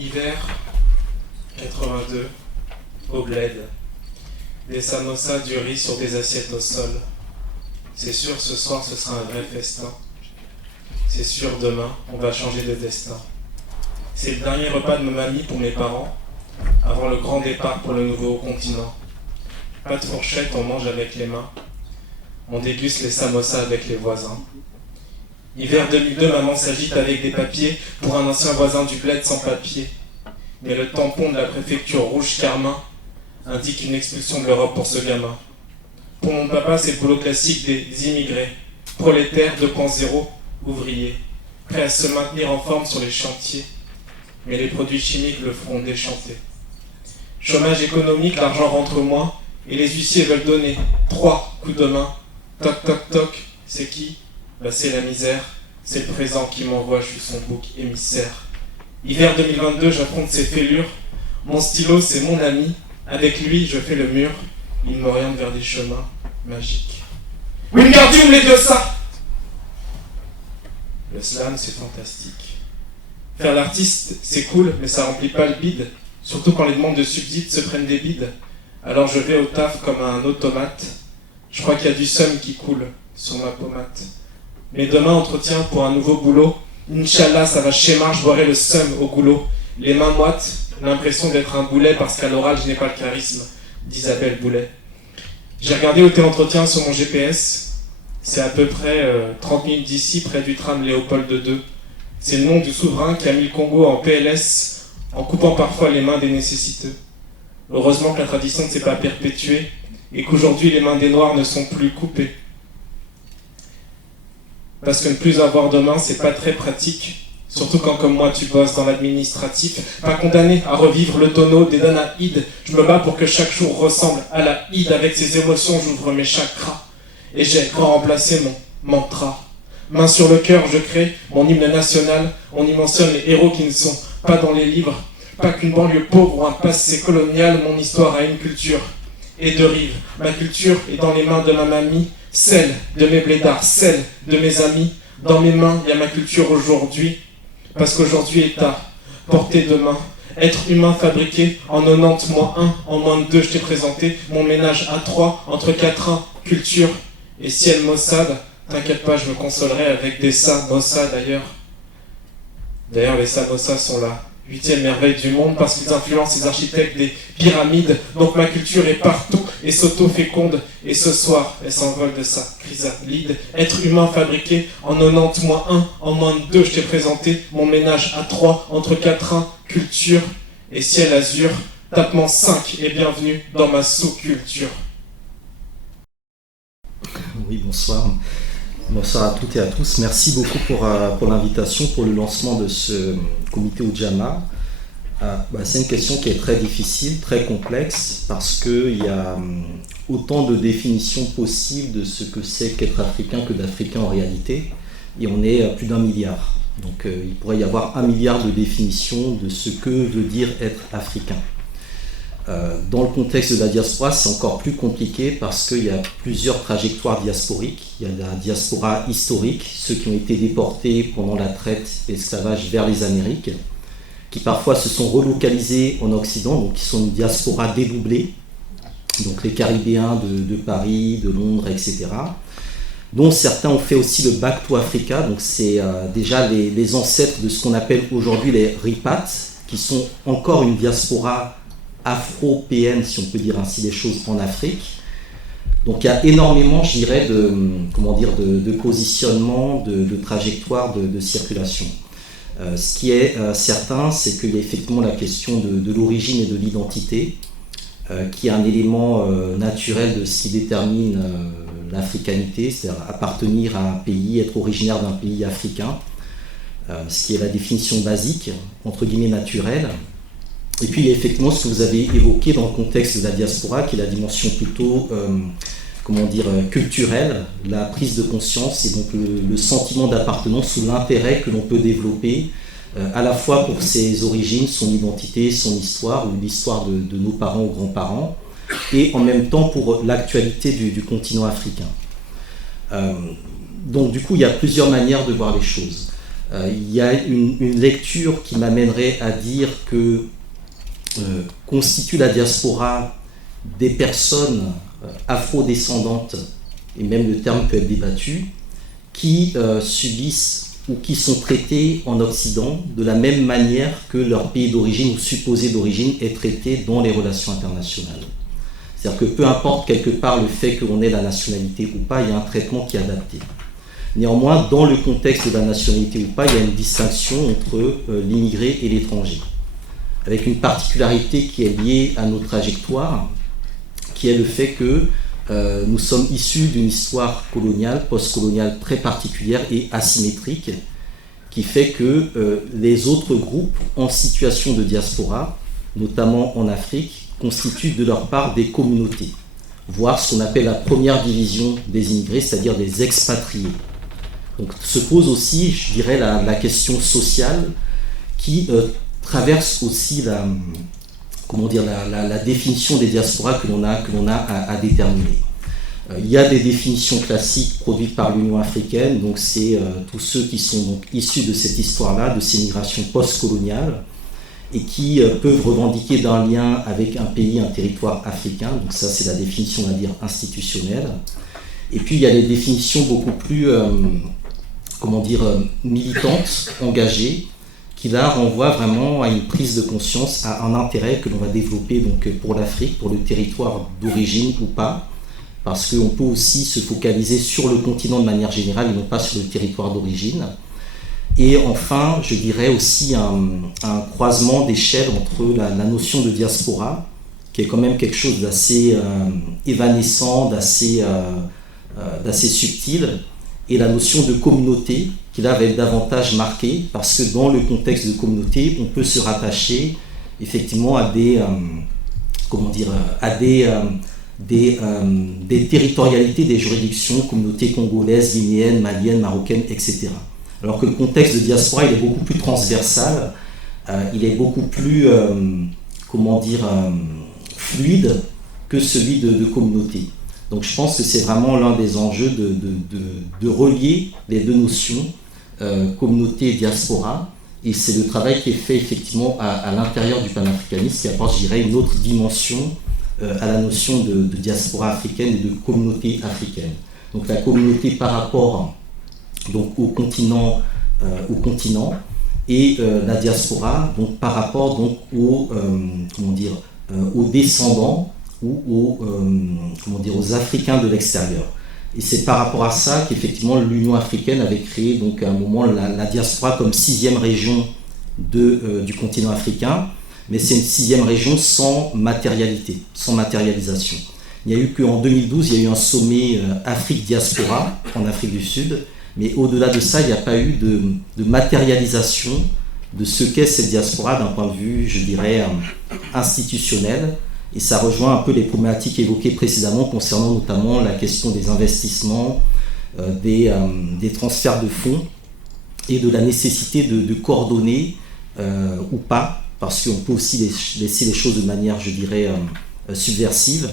Hiver 82, au bled. Des samosas, du riz sur des assiettes au sol. C'est sûr, ce soir ce sera un vrai festin. C'est sûr, demain, on va changer de destin. C'est le dernier repas de ma mamie pour mes parents, avant le grand départ pour le nouveau continent. Pas de fourchette, on mange avec les mains. On déguste les samosas avec les voisins. Hiver 2002, maman s'agite avec des papiers pour un ancien voisin du bled sans papier. Mais le tampon de la préfecture rouge carmin indique une expulsion de l'Europe pour ce gamin. Pour mon papa, c'est le boulot classique des immigrés, prolétaires 2.0, ouvriers, prêts à se maintenir en forme sur les chantiers. Mais les produits chimiques le feront déchanter. Chômage économique, l'argent rentre moins, et les huissiers veulent donner 3 coups de main. Toc toc toc, c'est qui ? Bah c'est la misère, c'est le présent qui m'envoie, je suis son bouc émissaire. Hiver 2022, j'affronte ses fêlures. Mon stylo, c'est mon ami. Avec lui, je fais le mur. Il m'oriente vers des chemins magiques. Wingardium Leviosa! Le slam, c'est fantastique. Faire l'artiste, c'est cool, mais ça remplit pas le bide. Surtout quand les demandes de subsides se prennent des bides. Alors je vais au taf comme un automate. Je crois qu'il y a du seum qui coule sur ma pommade. Mais demain, entretien pour un nouveau boulot. Inch'Allah, ça va schéma, je boirai le seum au goulot. Les mains moites, l'impression d'être un boulet parce qu'à l'oral, je n'ai pas le charisme d'Isabelle Boulet. J'ai regardé au téléentretien sur mon GPS. C'est à peu près 30 minutes d'ici, près du tram Léopold II. C'est le nom du souverain qui a mis le Congo en PLS en coupant parfois les mains des nécessiteux. Heureusement que la tradition ne s'est pas perpétuée et qu'aujourd'hui les mains des Noirs ne sont plus coupées. Parce que ne plus avoir de main, c'est pas très pratique. Surtout quand, comme moi, tu bosses dans l'administratif. Pas condamné à revivre le tonneau des Danaïdes. Je me bats pour que chaque jour ressemble à la Ide. Avec ses émotions, j'ouvre mes chakras. Et j'ai remplacé mon mantra. Main sur le cœur, je crée mon hymne national. On y mentionne les héros qui ne sont pas dans les livres. Pas qu'une banlieue pauvre ou un passé colonial. Mon histoire a une culture et deux rives. Ma culture est dans les mains de ma mamie. Celle de mes blédards, celle de mes amis. Dans mes mains, il y a ma culture aujourd'hui. Parce qu'aujourd'hui est à portée de main. Être humain fabriqué en 90-1, en moins de 2, je t'ai présenté mon ménage à 3, entre 4-1, culture et ciel Mossad. T'inquiète pas, je me consolerai avec des samosas d'ailleurs. D'ailleurs, les samosas sont la 8e merveille du monde parce qu'ils influencent les architectes des pyramides. Donc ma culture est partout et s'auto-féconde. Et ce soir, elle s'envole de sa chrysalide. Être humain fabriqué en 90-1, en moins de 2, je t'ai présenté mon ménage à 3, entre 4-1, culture et ciel azur. Tapement 5 et bienvenue dans ma sous-culture. Oui, bonsoir. Bonsoir à toutes et à tous. Merci beaucoup pour l'invitation, pour le lancement de ce comité Ujamaa. C'est une question qui est très difficile, très complexe, parce qu'il y a autant de définitions possibles de ce que c'est qu'être africain que d'africain en réalité, et on est à plus d'1 milliard. Donc il pourrait y avoir 1 milliard de définitions de ce que veut dire être africain. Dans le contexte de la diaspora, c'est encore plus compliqué parce qu'il y a plusieurs trajectoires diasporiques. Il y a la diaspora historique, ceux qui ont été déportés pendant la traite et l'esclavage vers les Amériques, qui parfois se sont relocalisés en Occident, donc qui sont une diaspora dédoublée, donc les Caribéens de Paris, de Londres, etc., dont certains ont fait aussi le Back to Africa, donc c'est déjà les ancêtres de ce qu'on appelle aujourd'hui les Ripats, qui sont encore une diaspora afro-péenne, si on peut dire ainsi les choses, en Afrique. Donc il y a énormément, je dirais, de positionnement, de trajectoire de circulation. Ce qui est certain, c'est qu'il y a effectivement la question de l'origine et de l'identité, qui est un élément naturel de ce qui détermine l'africanité, c'est-à-dire appartenir à un pays, être originaire d'un pays africain, ce qui est la définition basique, entre guillemets naturelle. Et puis il y a effectivement ce que vous avez évoqué dans le contexte de la diaspora, qui est la dimension plutôt culturelle, la prise de conscience et donc le sentiment d'appartenance ou l'intérêt que l'on peut développer à la fois pour ses origines, son identité, son histoire ou l'histoire de nos parents ou grands-parents, et en même temps pour l'actualité du continent africain. Donc du coup il y a plusieurs manières de voir les choses. Il y a une lecture qui m'amènerait à dire que constitue la diaspora des personnes afrodescendantes, et même le terme peut être débattu, qui subissent ou qui sont traités en Occident de la même manière que leur pays d'origine ou supposé d'origine est traité dans les relations internationales. C'est-à-dire que peu importe quelque part le fait qu'on ait la nationalité ou pas, il y a un traitement qui est adapté. Néanmoins, dans le contexte de la nationalité ou pas, il y a une distinction entre l'immigré et l'étranger, avec une particularité qui est liée à nos trajectoires, qui est le fait que nous sommes issus d'une histoire coloniale, postcoloniale très particulière et asymétrique, qui fait que les autres groupes en situation de diaspora, notamment en Afrique, constituent de leur part des communautés, voire ce qu'on appelle la première division des immigrés, c'est-à-dire des expatriés. Donc se pose aussi, je dirais, la question sociale qui traverse aussi la définition des diasporas que l'on a à déterminer. Il y a des définitions classiques produites par l'Union africaine, donc c'est tous ceux qui sont donc issus de cette histoire-là, de ces migrations post-coloniales, et qui peuvent revendiquer d'un lien avec un pays, un territoire africain. Donc ça, c'est la définition, on va dire, institutionnelle. Et puis, il y a les définitions beaucoup plus, militantes, engagées, qui là renvoient vraiment à une prise de conscience, à un intérêt que l'on va développer donc, pour l'Afrique, pour le territoire d'origine ou pas, parce qu'on peut aussi se focaliser sur le continent de manière générale et non pas sur le territoire d'origine. Et enfin, je dirais aussi un croisement d'échelle entre la notion de diaspora, qui est quand même quelque chose d'assez évanescent, d'assez subtil, et la notion de communauté, qui là va être davantage marquée, parce que dans le contexte de communauté, on peut se rattacher effectivement à des territorialités, des juridictions, communautés congolaises, guinéennes, maliennes, marocaines, etc. Alors que le contexte de diaspora, il est beaucoup plus transversal, il est beaucoup plus, fluide que celui de communauté. Donc je pense que c'est vraiment l'un des enjeux de relier les deux notions, communauté et diaspora, et c'est le travail qui est fait effectivement à l'intérieur du panafricanisme qui apporte, je dirais, une autre dimension à la notion de diaspora africaine et de communauté africaine. Donc la communauté par rapport donc, au continent et la diaspora donc, par rapport donc, aux descendants ou aux Africains de l'extérieur. Et c'est par rapport à ça qu'effectivement l'Union africaine avait créé donc, à un moment la diaspora comme 6e région du continent africain, mais c'est une 6e région sans matérialité, sans matérialisation. Il n'y a eu qu'en 2012, il y a eu un sommet Afrique Diaspora en Afrique du Sud, mais au-delà de ça, il n'y a pas eu de matérialisation de ce qu'est cette diaspora d'un point de vue, je dirais, institutionnel. Et ça rejoint un peu les problématiques évoquées précédemment concernant notamment la question des investissements, des transferts de fonds et de la nécessité de coordonner ou pas, parce qu'on peut aussi laisser les choses de manière, je dirais, subversive,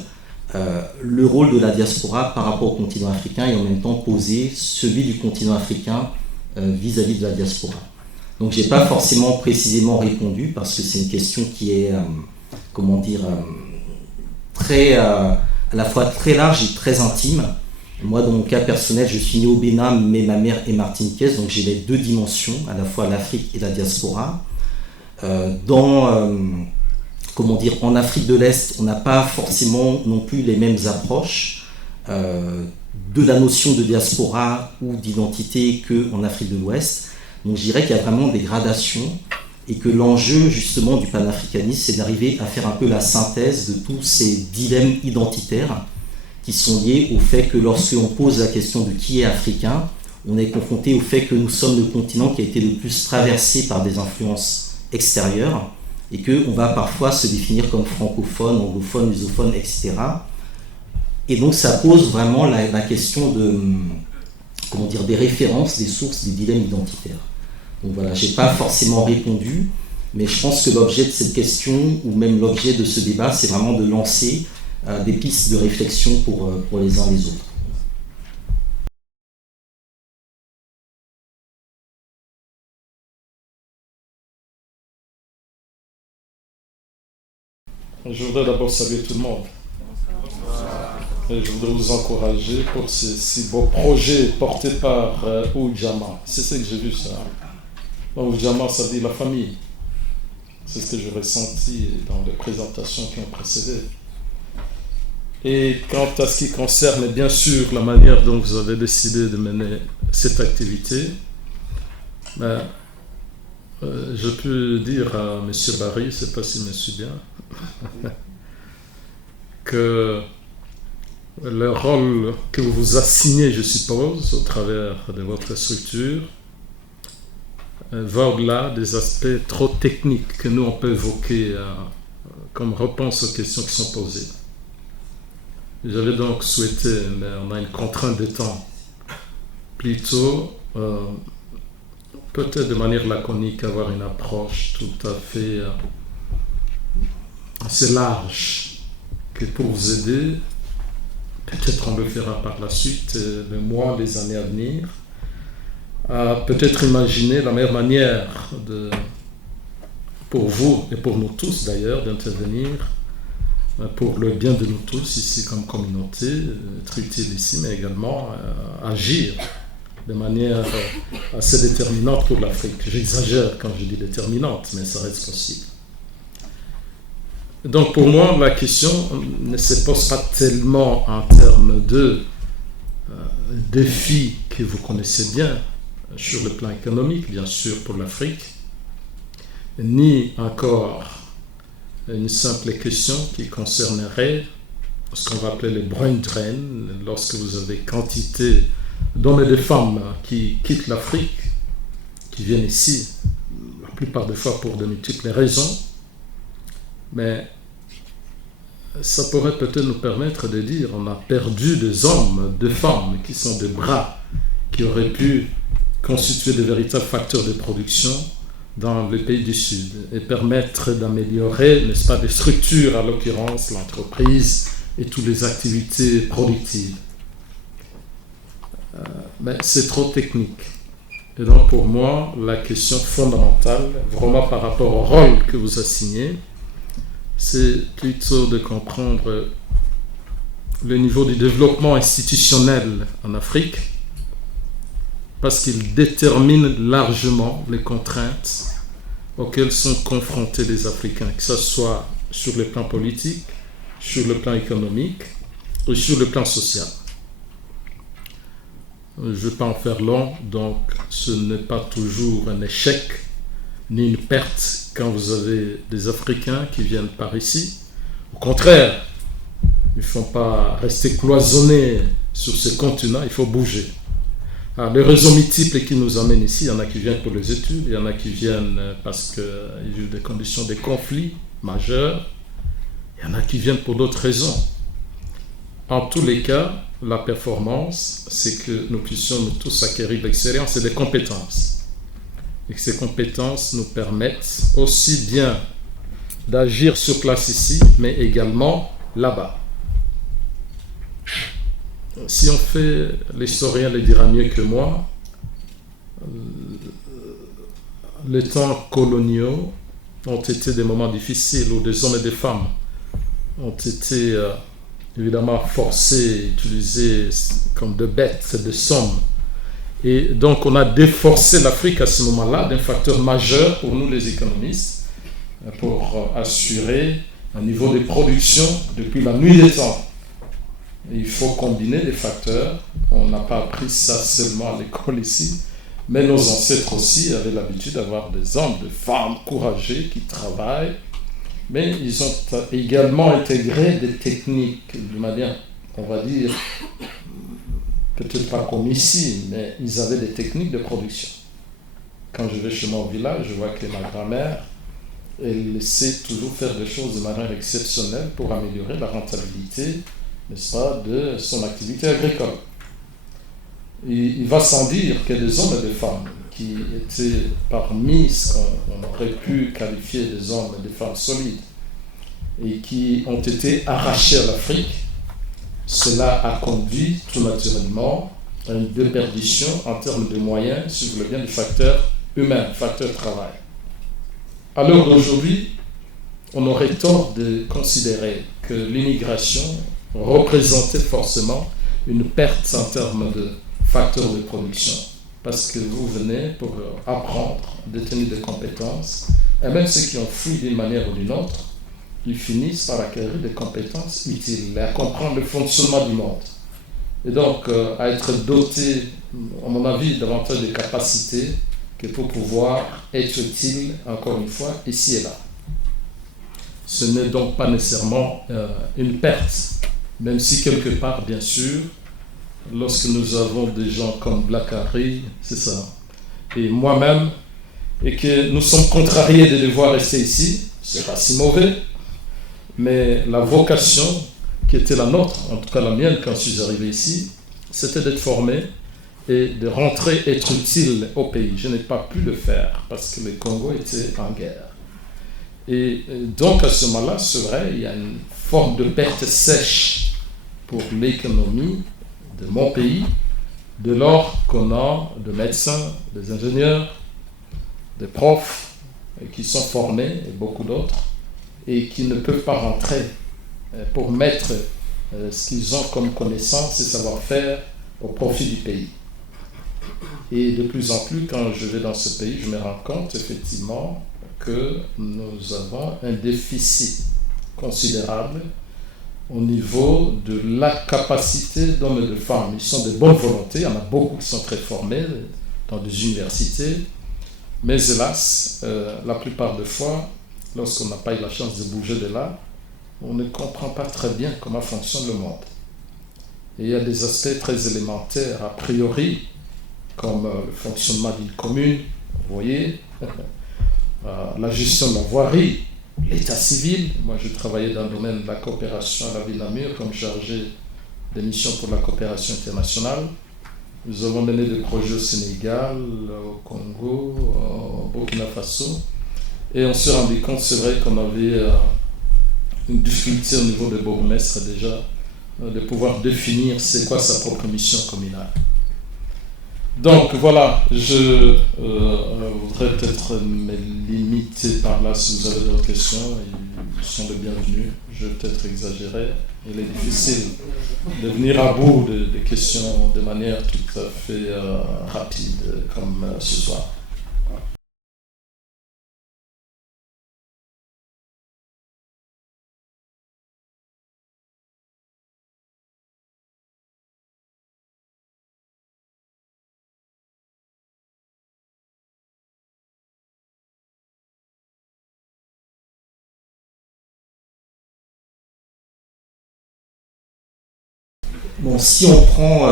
le rôle de la diaspora par rapport au continent africain et en même temps poser celui du continent africain vis-à-vis de la diaspora. Donc je n'ai pas forcément précisément répondu parce que c'est une question qui est, à la fois très large et très intime. Moi, dans mon cas personnel, je suis né au Bénin, mais ma mère est martiniquaise, donc j'ai les deux dimensions, à la fois l'Afrique et la diaspora. En Afrique de l'Est, on n'a pas forcément non plus les mêmes approches de la notion de diaspora ou d'identité qu'en Afrique de l'Ouest. Donc je dirais qu'il y a vraiment des gradations et que l'enjeu justement du panafricanisme, c'est d'arriver à faire un peu la synthèse de tous ces dilemmes identitaires qui sont liés au fait que lorsqu'on pose la question de qui est africain, on est confronté au fait que nous sommes le continent qui a été le plus traversé par des influences extérieures et qu'on va parfois se définir comme francophone, anglophone, lusophone, etc. Et donc ça pose vraiment la question des références, des sources, des dilemmes identitaires. Donc voilà, je n'ai pas forcément répondu, mais je pense que l'objet de cette question, ou même l'objet de ce débat, c'est vraiment de lancer des pistes de réflexion pour les uns les autres. Je voudrais d'abord saluer tout le monde. Et je voudrais vous encourager pour ces si beaux projets portés par Ujamaa. C'est ce que j'ai vu, ça. Ujamaa, ça dit la famille. C'est ce que j'ai ressenti dans les présentations qui ont précédé. Et quant à ce qui concerne, bien sûr, la manière dont vous avez décidé de mener cette activité, je peux dire à M. Barry, je ne sais pas s'il me suit bien, que le rôle que vous vous assignez, je suppose, au travers de votre structure, va au-delà des aspects trop techniques que nous, on peut évoquer comme réponse aux questions qui sont posées. J'avais donc souhaité, mais on a une contrainte de temps, plutôt, peut-être de manière laconique, avoir une approche tout à fait assez large, que pour vous aider, peut-être on le fera par la suite, les mois, les années à venir, à peut-être imaginer la meilleure manière pour vous et pour nous tous d'ailleurs d'intervenir pour le bien de nous tous ici comme communauté, être utile ici, mais également agir de manière assez déterminante pour l'Afrique. J'exagère quand je dis déterminante, mais ça reste possible. Donc pour moi, la question ne se pose pas tellement en termes de défis que vous connaissez bien sur le plan économique, bien sûr, pour l'Afrique, ni encore une simple question qui concernerait ce qu'on va appeler les brain drain, lorsque vous avez quantité d'hommes et de femmes qui quittent l'Afrique, qui viennent ici, la plupart des fois pour de multiples raisons, mais ça pourrait peut-être nous permettre de dire on a perdu des hommes, des femmes qui sont des bras, qui auraient pu constituer de véritables facteurs de production dans les pays du Sud et permettre d'améliorer, n'est-ce pas, des structures, à l'occurrence l'entreprise et toutes les activités productives. Mais c'est trop technique. Et donc pour moi, la question fondamentale, vraiment par rapport au rôle que vous assignez, c'est plutôt de comprendre le niveau du développement institutionnel en Afrique, parce qu'il détermine largement les contraintes auxquelles sont confrontés les Africains, que ce soit sur le plan politique, sur le plan économique ou sur le plan social. Je ne vais pas en faire long, donc ce n'est pas toujours un échec ni une perte quand vous avez des Africains qui viennent par ici. Au contraire, il ne faut pas rester cloisonnés sur ce continent, il faut bouger. Alors, les raisons multiples qui nous amènent ici, il y en a qui viennent pour les études, il y en a qui viennent parce qu'il y a eu des conditions de conflits majeurs, il y en a qui viennent pour d'autres raisons. En tous les cas, la performance, c'est que nous puissions nous tous acquérir de l'expérience et des compétences. Et que ces compétences nous permettent aussi bien d'agir sur place ici, mais également là-bas. Si on fait, l'historien le dira mieux que moi, les temps coloniaux ont été des moments difficiles où des hommes et des femmes ont été évidemment forcés, utilisés comme de bêtes, de sommes. Et donc on a déforcé l'Afrique à ce moment-là d'un facteur majeur pour nous les économistes, pour assurer un niveau de production depuis la nuit des temps. Il faut combiner les facteurs. On n'a pas appris ça seulement à l'école ici, mais nos ancêtres aussi avaient l'habitude d'avoir des hommes, des femmes courageux qui travaillent, mais ils ont également intégré des techniques de manière, on va dire, peut-être pas comme ici, mais ils avaient des techniques de production. Quand je vais chez moi au village, je vois que ma grand-mère, elle sait toujours faire des choses de manière exceptionnelle pour améliorer la rentabilité, n'est-ce pas, de son activité agricole. Il va sans dire que des hommes et des femmes qui étaient parmi ce qu'on aurait pu qualifier des hommes et des femmes solides et qui ont été arrachés à l'Afrique, cela a conduit tout naturellement à une déperdition en termes de moyens sur le bien du facteur humain, facteur travail. À l'heure d'aujourd'hui, on aurait tort de considérer que l'immigration représentait forcément une perte en termes de facteurs de production. Parce que vous venez pour apprendre, détenir des compétences, et même ceux qui ont fui d'une manière ou d'une autre, ils finissent par acquérir des compétences utiles et à comprendre le fonctionnement du monde. Et donc, à être doté, à mon avis, davantage de capacités que pour pouvoir être utile, encore une fois, ici et là. Ce n'est donc pas nécessairement une perte, même si quelque part, bien sûr, lorsque nous avons des gens comme Black Harry, c'est ça, et moi-même, et que nous sommes contrariés de devoir rester ici, c'est pas si mauvais, mais la vocation qui était la nôtre, en tout cas la mienne quand je suis arrivé ici, c'était d'être formé et de rentrer, être utile au pays. Je n'ai pas pu le faire parce que le Congo était en guerre. Et donc à ce moment-là, c'est vrai, il y a une forme de perte sèche pour l'économie de mon pays, de lors qu'on a des médecins, des ingénieurs, des profs qui sont formés, et beaucoup d'autres, et qui ne peuvent pas rentrer pour mettre ce qu'ils ont comme connaissance et savoir-faire au profit du pays. Et de plus en plus, quand je vais dans ce pays, je me rends compte effectivement que nous avons un déficit considérable au niveau de la capacité d'hommes et de femmes. Ils sont de bonne volonté, il y en a beaucoup qui sont très formés dans des universités, mais hélas, la plupart des fois, lorsqu'on n'a pas eu la chance de bouger de là, on ne comprend pas très bien comment fonctionne le monde. Et il y a des aspects très élémentaires, a priori, comme le fonctionnement d'une commune, vous voyez, la gestion de la voirie, l'état civil. Moi, je travaillais dans le domaine de la coopération à la ville Namur comme chargé des missions pour la coopération internationale. Nous avons mené des projets au Sénégal, au Congo, au Burkina Faso. Et on s'est rendu compte, c'est vrai qu'on avait une difficulté au niveau des bourgmestres déjà, de pouvoir définir c'est quoi sa propre mission communale. Donc voilà, je voudrais peut-être me limiter par là. Si vous avez d'autres questions, ils sont les bienvenus. Je vais peut-être exagérer. Il est difficile de venir à bout des questions de manière tout à fait rapide comme ce soir. Bon, si on prend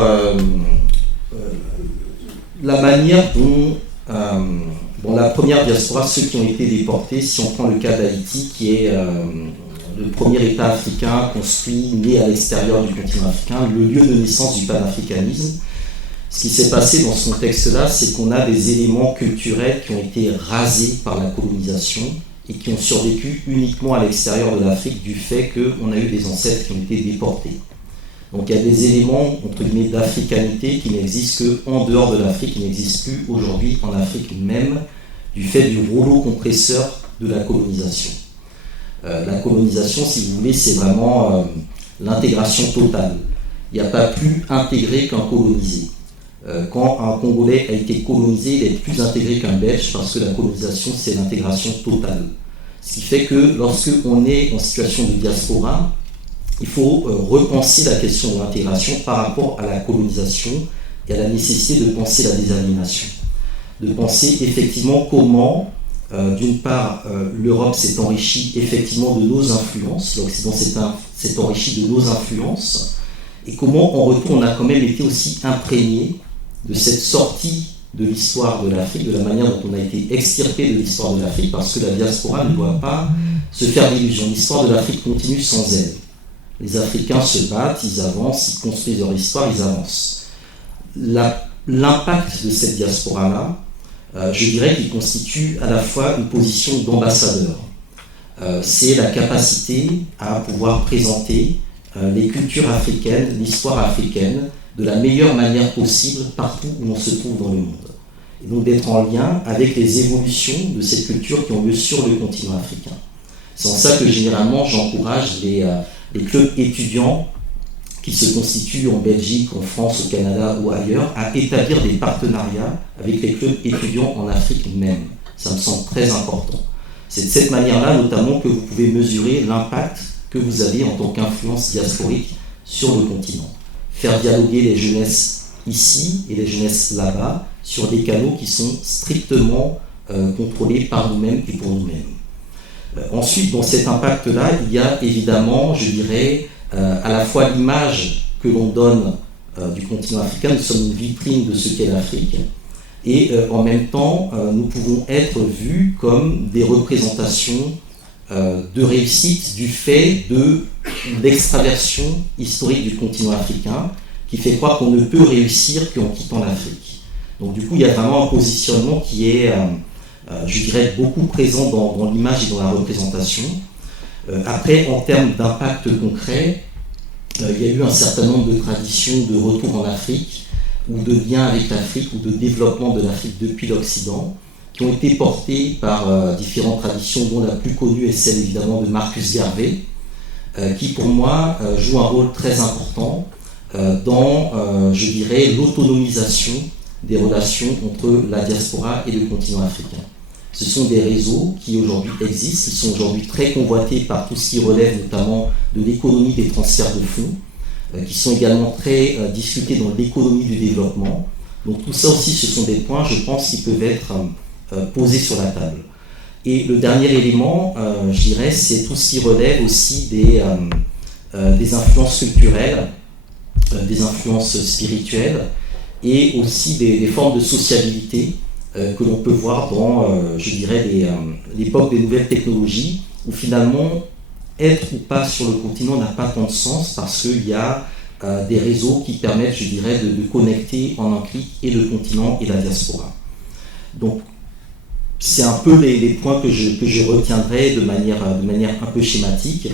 la manière dont la première diaspora, ceux qui ont été déportés, si on prend le cas d'Haïti, qui est le premier État africain construit, né à l'extérieur du continent africain, le lieu de naissance du panafricanisme, ce qui s'est passé dans ce contexte-là, c'est qu'on a des éléments culturels qui ont été rasés par la colonisation et qui ont survécu uniquement à l'extérieur de l'Afrique du fait qu'on a eu des ancêtres qui ont été déportés. Donc il y a des éléments, entre guillemets, d'africanité qui n'existent qu'en dehors de l'Afrique, qui n'existent plus aujourd'hui en Afrique même, du fait du rouleau compresseur de la colonisation. La colonisation, si vous voulez, c'est vraiment l'intégration totale. Il n'y a pas plus intégré qu'un colonisé. Quand un Congolais a été colonisé, il est plus intégré qu'un Belge parce que la colonisation, c'est l'intégration totale. Ce qui fait que lorsque on est en situation de diaspora, il faut repenser la question de l'intégration par rapport à la colonisation et à la nécessité de penser la désaliénation. De penser effectivement comment, d'une part, l'Europe s'est enrichie effectivement de nos influences, l'Occident s'est enrichi de nos influences, et comment en retour on a quand même été aussi imprégné de cette sortie de l'histoire de l'Afrique, de la manière dont on a été extirpé de l'histoire de l'Afrique, parce que la diaspora ne doit pas se faire d'illusions. L'histoire de l'Afrique continue sans elle. Les Africains se battent, ils avancent, ils construisent leur histoire, ils avancent. L'impact de cette diaspora-là, je dirais qu'il constitue à la fois une position d'ambassadeur. C'est la capacité à pouvoir présenter les cultures africaines, l'histoire africaine, de la meilleure manière possible partout où on se trouve dans le monde. Et donc d'être en lien avec les évolutions de cette culture qui ont lieu sur le continent africain. C'est en ça que généralement j'encourage les clubs étudiants qui se constituent en Belgique, en France, au Canada ou ailleurs, à établir des partenariats avec les clubs étudiants en Afrique même. Ça me semble très important. C'est de cette manière-là notamment que vous pouvez mesurer l'impact que vous avez en tant qu'influence diasporique sur le continent. Faire dialoguer les jeunesses ici et les jeunesses là-bas sur des canaux qui sont strictement contrôlés par nous-mêmes et pour nous-mêmes. Ensuite, dans cet impact-là, il y a évidemment, je dirais, à la fois l'image que l'on donne du continent africain. Nous sommes une vitrine de ce qu'est l'Afrique, et en même temps, nous pouvons être vus comme des représentations de réussite du fait de l'extraversion historique du continent africain, qui fait croire qu'on ne peut réussir qu'en quittant l'Afrique. Donc du coup, il y a vraiment un positionnement qui est, je dirais, beaucoup présent dans l'image et dans la représentation. Après, en termes d'impact concret, il y a eu un certain nombre de traditions de retour en Afrique, ou de lien avec l'Afrique, ou de développement de l'Afrique depuis l'Occident, qui ont été portées par différentes traditions, dont la plus connue est celle évidemment de Marcus Garvey, qui pour moi joue un rôle très important dans, je dirais, l'autonomisation des relations entre la diaspora et le continent africain. Ce sont des réseaux qui aujourd'hui existent, qui sont aujourd'hui très convoités par tout ce qui relève notamment de l'économie des transferts de fonds, qui sont également très discutés dans l'économie du développement. Donc tout ça aussi, ce sont des points, je pense, qui peuvent être posés sur la table. Et le dernier élément, je dirais, c'est tout ce qui relève aussi des influences culturelles, des influences spirituelles, et aussi des formes de sociabilité que l'on peut voir dans, je dirais, l'époque des nouvelles technologies, où finalement, être ou pas sur le continent n'a pas tant de sens, parce qu'il y a des réseaux qui permettent, je dirais, de connecter en un clic et le continent et la diaspora. Donc, c'est un peu les points que je retiendrai de manière un peu schématique,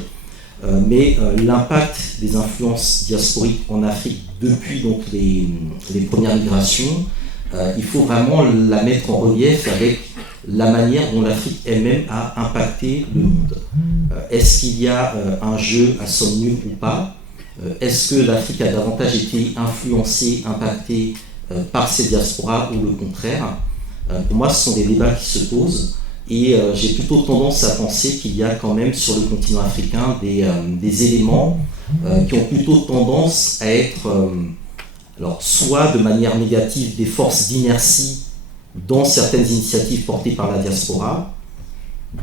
mais l'impact des influences diasporiques en Afrique depuis donc les premières migrations, il faut vraiment la mettre en relief avec la manière dont l'Afrique elle-même a impacté le monde. Est-ce qu'il y a un jeu à somme nulle ou pas? Est-ce que l'Afrique a davantage été influencée, impactée par ces diasporas ou le contraire? Pour moi, ce sont des débats qui se posent, et j'ai plutôt tendance à penser qu'il y a quand même sur le continent africain des éléments qui ont plutôt tendance à être, alors, soit de manière négative, des forces d'inertie dans certaines initiatives portées par la diaspora,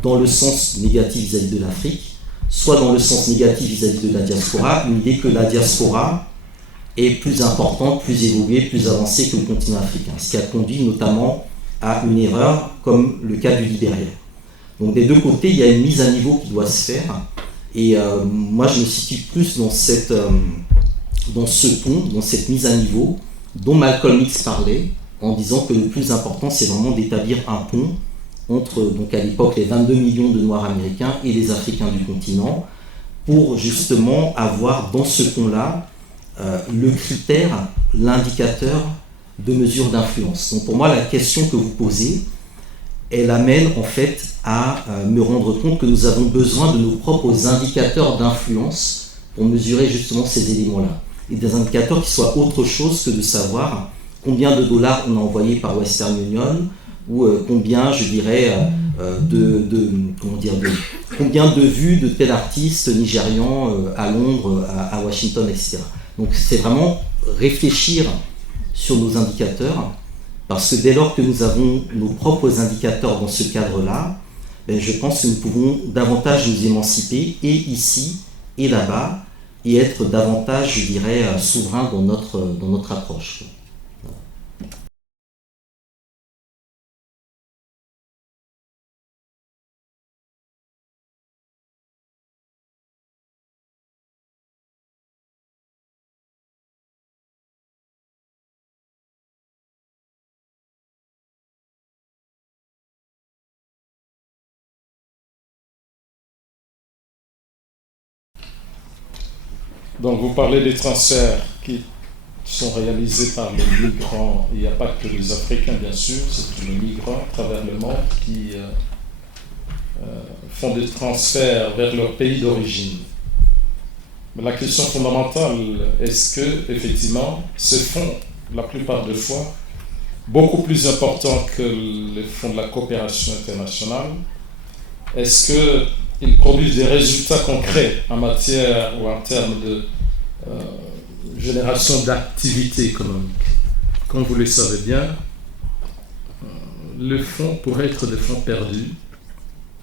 dans le sens négatif vis-à-vis de l'Afrique, soit dans le sens négatif vis-à-vis de la diaspora, une idée que la diaspora est plus importante, plus évoluée, plus avancée que le continent africain, ce qui a conduit notamment à une erreur comme le cas du Libéria. Donc des deux côtés, il y a une mise à niveau qui doit se faire, et moi je me situe plus dans ce pont, dans cette mise à niveau dont Malcolm X parlait, en disant que le plus important c'est vraiment d'établir un pont entre, donc à l'époque, les 22 millions de Noirs américains et les Africains du continent, pour justement avoir dans ce pont-là le critère, l'indicateur de mesure d'influence. Donc pour moi, la question que vous posez, elle amène en fait à me rendre compte que nous avons besoin de nos propres indicateurs d'influence pour mesurer justement ces éléments-là. Et des indicateurs qui soient autre chose que de savoir combien de dollars on a envoyé par Western Union, ou combien, je dirais, combien de vues de tel artiste nigérian à Londres, à Washington, etc. Donc c'est vraiment réfléchir sur nos indicateurs, parce que dès lors que nous avons nos propres indicateurs dans ce cadre-là, je pense que nous pouvons davantage nous émanciper, et ici et là-bas, et être davantage, je dirais, souverains dans notre approche. Donc vous parlez des transferts qui sont réalisés par les migrants. Il n'y a pas que les Africains, bien sûr, c'est tous les migrants à travers le monde qui font des transferts vers leur pays d'origine. Mais la question fondamentale, est-ce que, effectivement, ces fonds, la plupart des fois, beaucoup plus importants que les fonds de la coopération internationale, est-ce qu'ils produisent des résultats concrets en matière ou en termes de génération d'activité économique? Comme vous le savez bien, les fonds pourraient être des fonds perdus,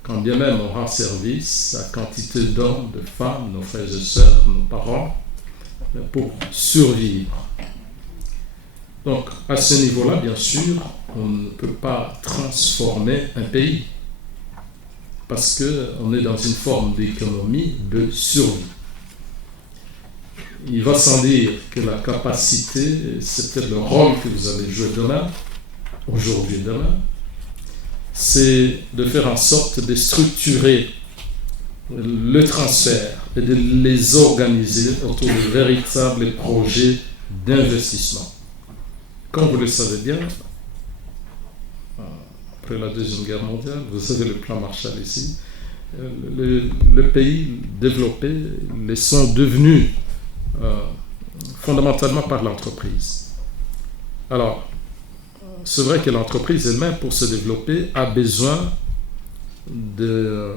quand bien même on rend service à quantité d'hommes, de femmes, nos frères et sœurs, nos parents, pour survivre. Donc, à ce niveau-là, bien sûr, on ne peut pas transformer un pays, parce qu'on est dans une forme d'économie de survie. Il va sans dire que la capacité, c'est peut-être le rôle que vous allez jouer demain, aujourd'hui et demain, c'est de faire en sorte de structurer le transfert et de les organiser autour de véritables projets d'investissement. Comme vous le savez bien, après la Deuxième Guerre mondiale, vous avez le plan Marshall ici, le pays développé, les sont devenus fondamentalement par l'entreprise. Alors, c'est vrai que l'entreprise elle-même, pour se développer, a besoin d'un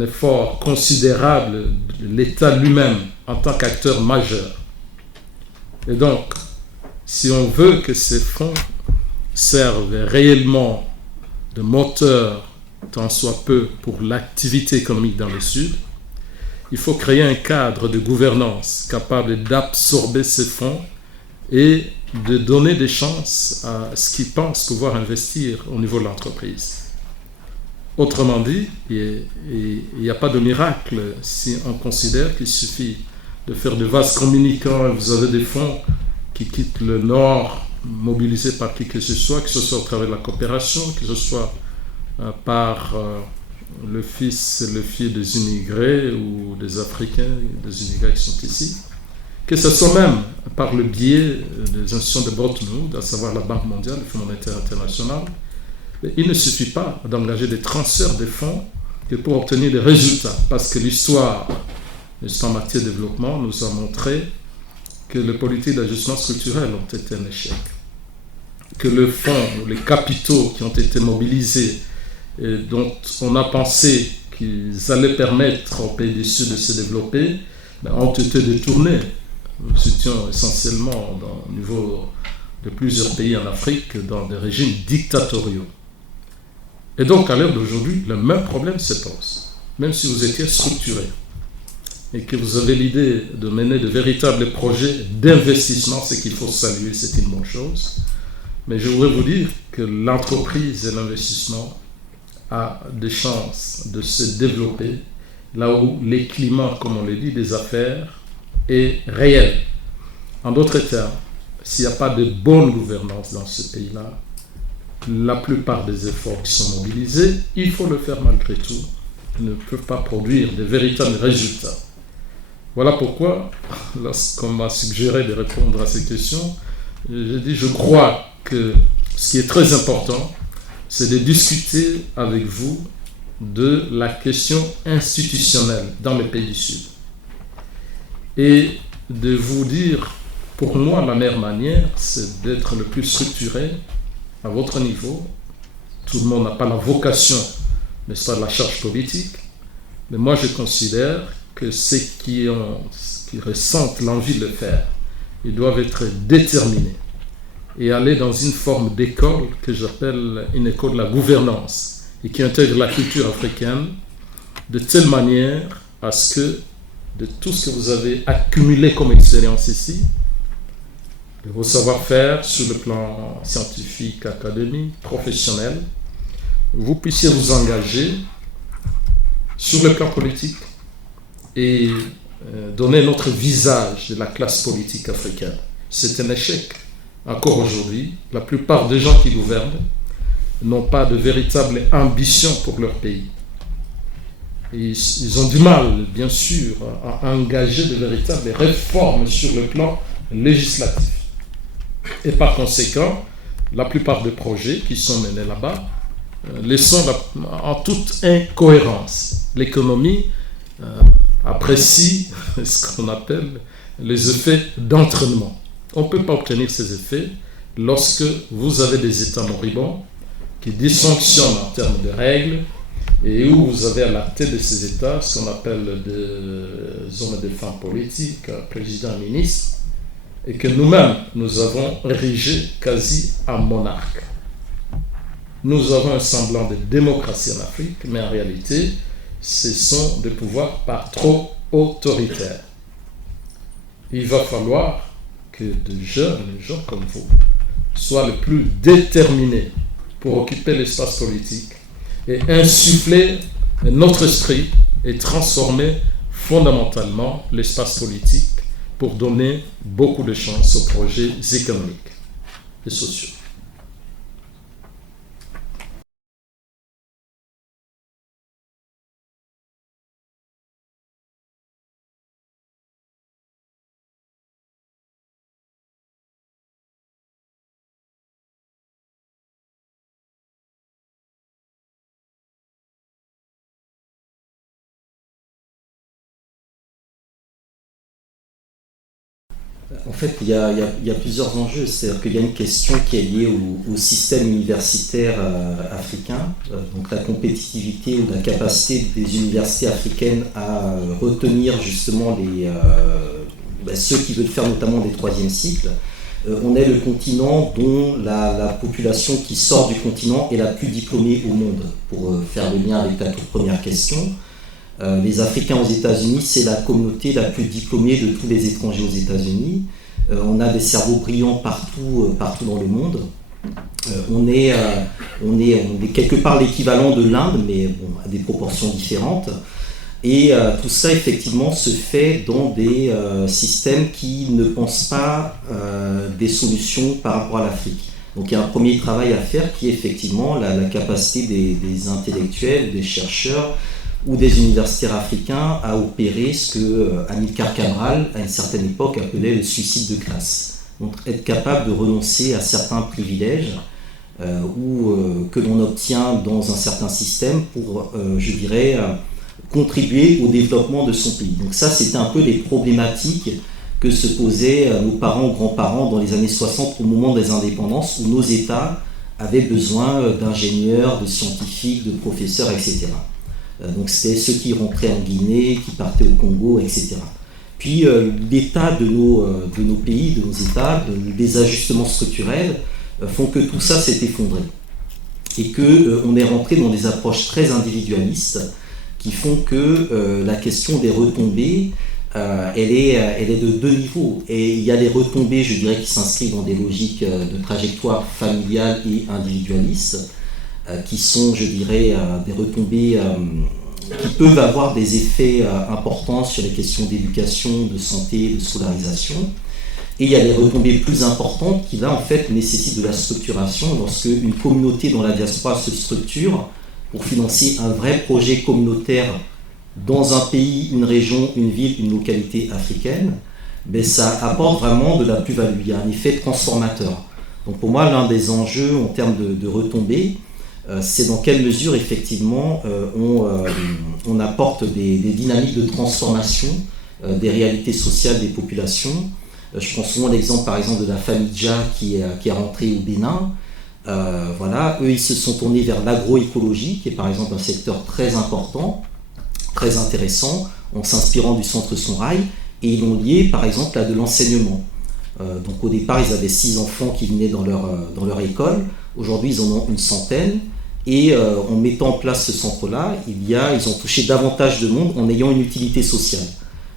effort considérable de l'État lui-même en tant qu'acteur majeur. Et donc, si on veut que ces fonds servent réellement de moteur, tant soit peu, pour l'activité économique dans le Sud, il faut créer un cadre de gouvernance capable d'absorber ces fonds et de donner des chances à ce qu'ils pensent pouvoir investir au niveau de l'entreprise. Autrement dit, il n'y a pas de miracle si on considère qu'il suffit de faire de vases communicants et vous avez des fonds qui quittent le Nord mobilisés par qui que ce soit au travers de la coopération, que ce soit par le fils et le fils des immigrés ou des Africains, des immigrés qui sont ici, que ce soit même par le biais des institutions de Bretton Woods, à savoir la Banque mondiale, le Fonds monétaire international. Il ne suffit pas d'engager des transferts de fonds que pour obtenir des résultats, parce que l'histoire, en matière de développement, nous a montré que les politiques d'ajustement structurel ont été un échec, que le fonds, les capitaux qui ont été mobilisés et dont on a pensé qu'ils allaient permettre aux pays du Sud de se développer, ont été détournés. Nous étions essentiellement au niveau de plusieurs pays en Afrique dans des régimes dictatoriaux. Et donc, à l'heure d'aujourd'hui, le même problème se pose. Même si vous étiez structuré et que vous avez l'idée de mener de véritables projets d'investissement, ce qu'il faut saluer, c'est une bonne chose. Mais je voudrais vous dire que l'entreprise et l'investissement a des chances de se développer là où les climats, comme on le dit, des affaires est réel. En d'autres termes, s'il n'y a pas de bonne gouvernance dans ce pays-là, la plupart des efforts qui sont mobilisés, il faut le faire malgré tout, ne peuvent pas produire de véritables résultats. Voilà pourquoi, lorsqu'on m'a suggéré de répondre à ces questions, j'ai dit, je crois que ce qui est très important, c'est de discuter avec vous de la question institutionnelle dans les pays du Sud. Et de vous dire, pour moi, la meilleure manière, c'est d'être le plus structuré à votre niveau. Tout le monde n'a pas la vocation, n'est-ce pas, de la charge politique. Mais moi, je considère que ceux qui ressentent l'envie de le faire, ils doivent être déterminés et aller dans une forme d'école que j'appelle une école de la gouvernance et qui intègre la culture africaine de telle manière à ce que de tout ce que vous avez accumulé comme expérience ici, de vos savoir-faire sur le plan scientifique, académique, professionnel, vous puissiez vous engager sur le plan politique et donner notre visage de la classe politique africaine. C'est un échec. Encore aujourd'hui, la plupart des gens qui gouvernent n'ont pas de véritable ambition pour leur pays. Et ils ont du mal, bien sûr, à engager de véritables réformes sur le plan législatif. Et par conséquent, la plupart des projets qui sont menés là-bas laissons en toute incohérence. L'économie apprécie ce qu'on appelle les effets d'entraînement. On ne peut pas obtenir ces effets lorsque vous avez des États moribonds qui dysfonctionnent en termes de règles et où vous avez à la tête de ces États ce qu'on appelle des hommes et des femmes politiques, présidents et ministres, et que nous-mêmes, nous avons érigé quasi en monarque. Nous avons un semblant de démocratie en Afrique, mais en réalité, ce sont des pouvoirs par trop autoritaires. Il va falloir que de jeunes gens comme vous soient les plus déterminés pour occuper l'espace politique et insuffler notre esprit et transformer fondamentalement l'espace politique pour donner beaucoup de chance aux projets économiques et sociaux. En fait, il y a plusieurs enjeux. C'est-à-dire qu'il y a une question qui est liée au système universitaire africain, donc la compétitivité ou la capacité des universités africaines à retenir justement ceux qui veulent faire notamment des troisièmes cycles. On est le continent dont la population qui sort du continent est la plus diplômée au monde, pour faire le lien avec la toute première question. Les Africains aux États-Unis, c'est la communauté la plus diplômée de tous les étrangers aux États-Unis. On a des cerveaux brillants partout dans le monde. On est quelque part l'équivalent de l'Inde, mais bon, à des proportions différentes. Et tout ça, effectivement, se fait dans des systèmes qui ne pensent pas des solutions par rapport à l'Afrique. Donc il y a un premier travail à faire qui est effectivement la capacité des intellectuels, des chercheurs ou des universitaires africains à opérer ce que Amilcar Cabral, à une certaine époque, appelait le suicide de classe. Donc être capable de renoncer à certains privilèges que l'on obtient dans un certain système pour, contribuer au développement de son pays. Donc ça, c'était un peu les problématiques que se posaient nos parents ou grands-parents dans les années 60 au moment des indépendances, où nos États avaient besoin d'ingénieurs, de scientifiques, de professeurs, etc. Donc c'était ceux qui rentraient en Guinée, qui partaient au Congo, etc. Puis l'état de nos pays, de nos États, des ajustements structurels font que tout ça s'est effondré. Et qu'on est rentré dans des approches très individualistes qui font que la question des retombées, elle est de deux niveaux. Et il y a les retombées, je dirais, qui s'inscrivent dans des logiques de trajectoire familiale et individualiste, qui sont, je dirais, des retombées qui peuvent avoir des effets importants sur les questions d'éducation, de santé, de scolarisation. Et il y a les retombées plus importantes qui, là, en fait, nécessitent de la structuration. Lorsque une communauté dans la diaspora se structure pour financer un vrai projet communautaire dans un pays, une région, une ville, une localité africaine, ben ça apporte vraiment de la plus-value. Il y a un effet transformateur. Donc pour moi, l'un des enjeux en termes de retombées, c'est dans quelle mesure, effectivement, on apporte des dynamiques de transformation des réalités sociales des populations. Je prends souvent l'exemple, par exemple, de la famille Dja qui est rentrée au Bénin. Voilà, eux, ils se sont tournés vers l'agroécologie, qui est par exemple un secteur très important, très intéressant, en s'inspirant du centre Sonrail, et ils l'ont lié, par exemple, à de l'enseignement. Donc au départ, ils avaient 6 enfants qui venaient dans leur école. Aujourd'hui, ils en ont une centaine. Et en mettant en place ce centre-là, ils ont touché davantage de monde en ayant une utilité sociale.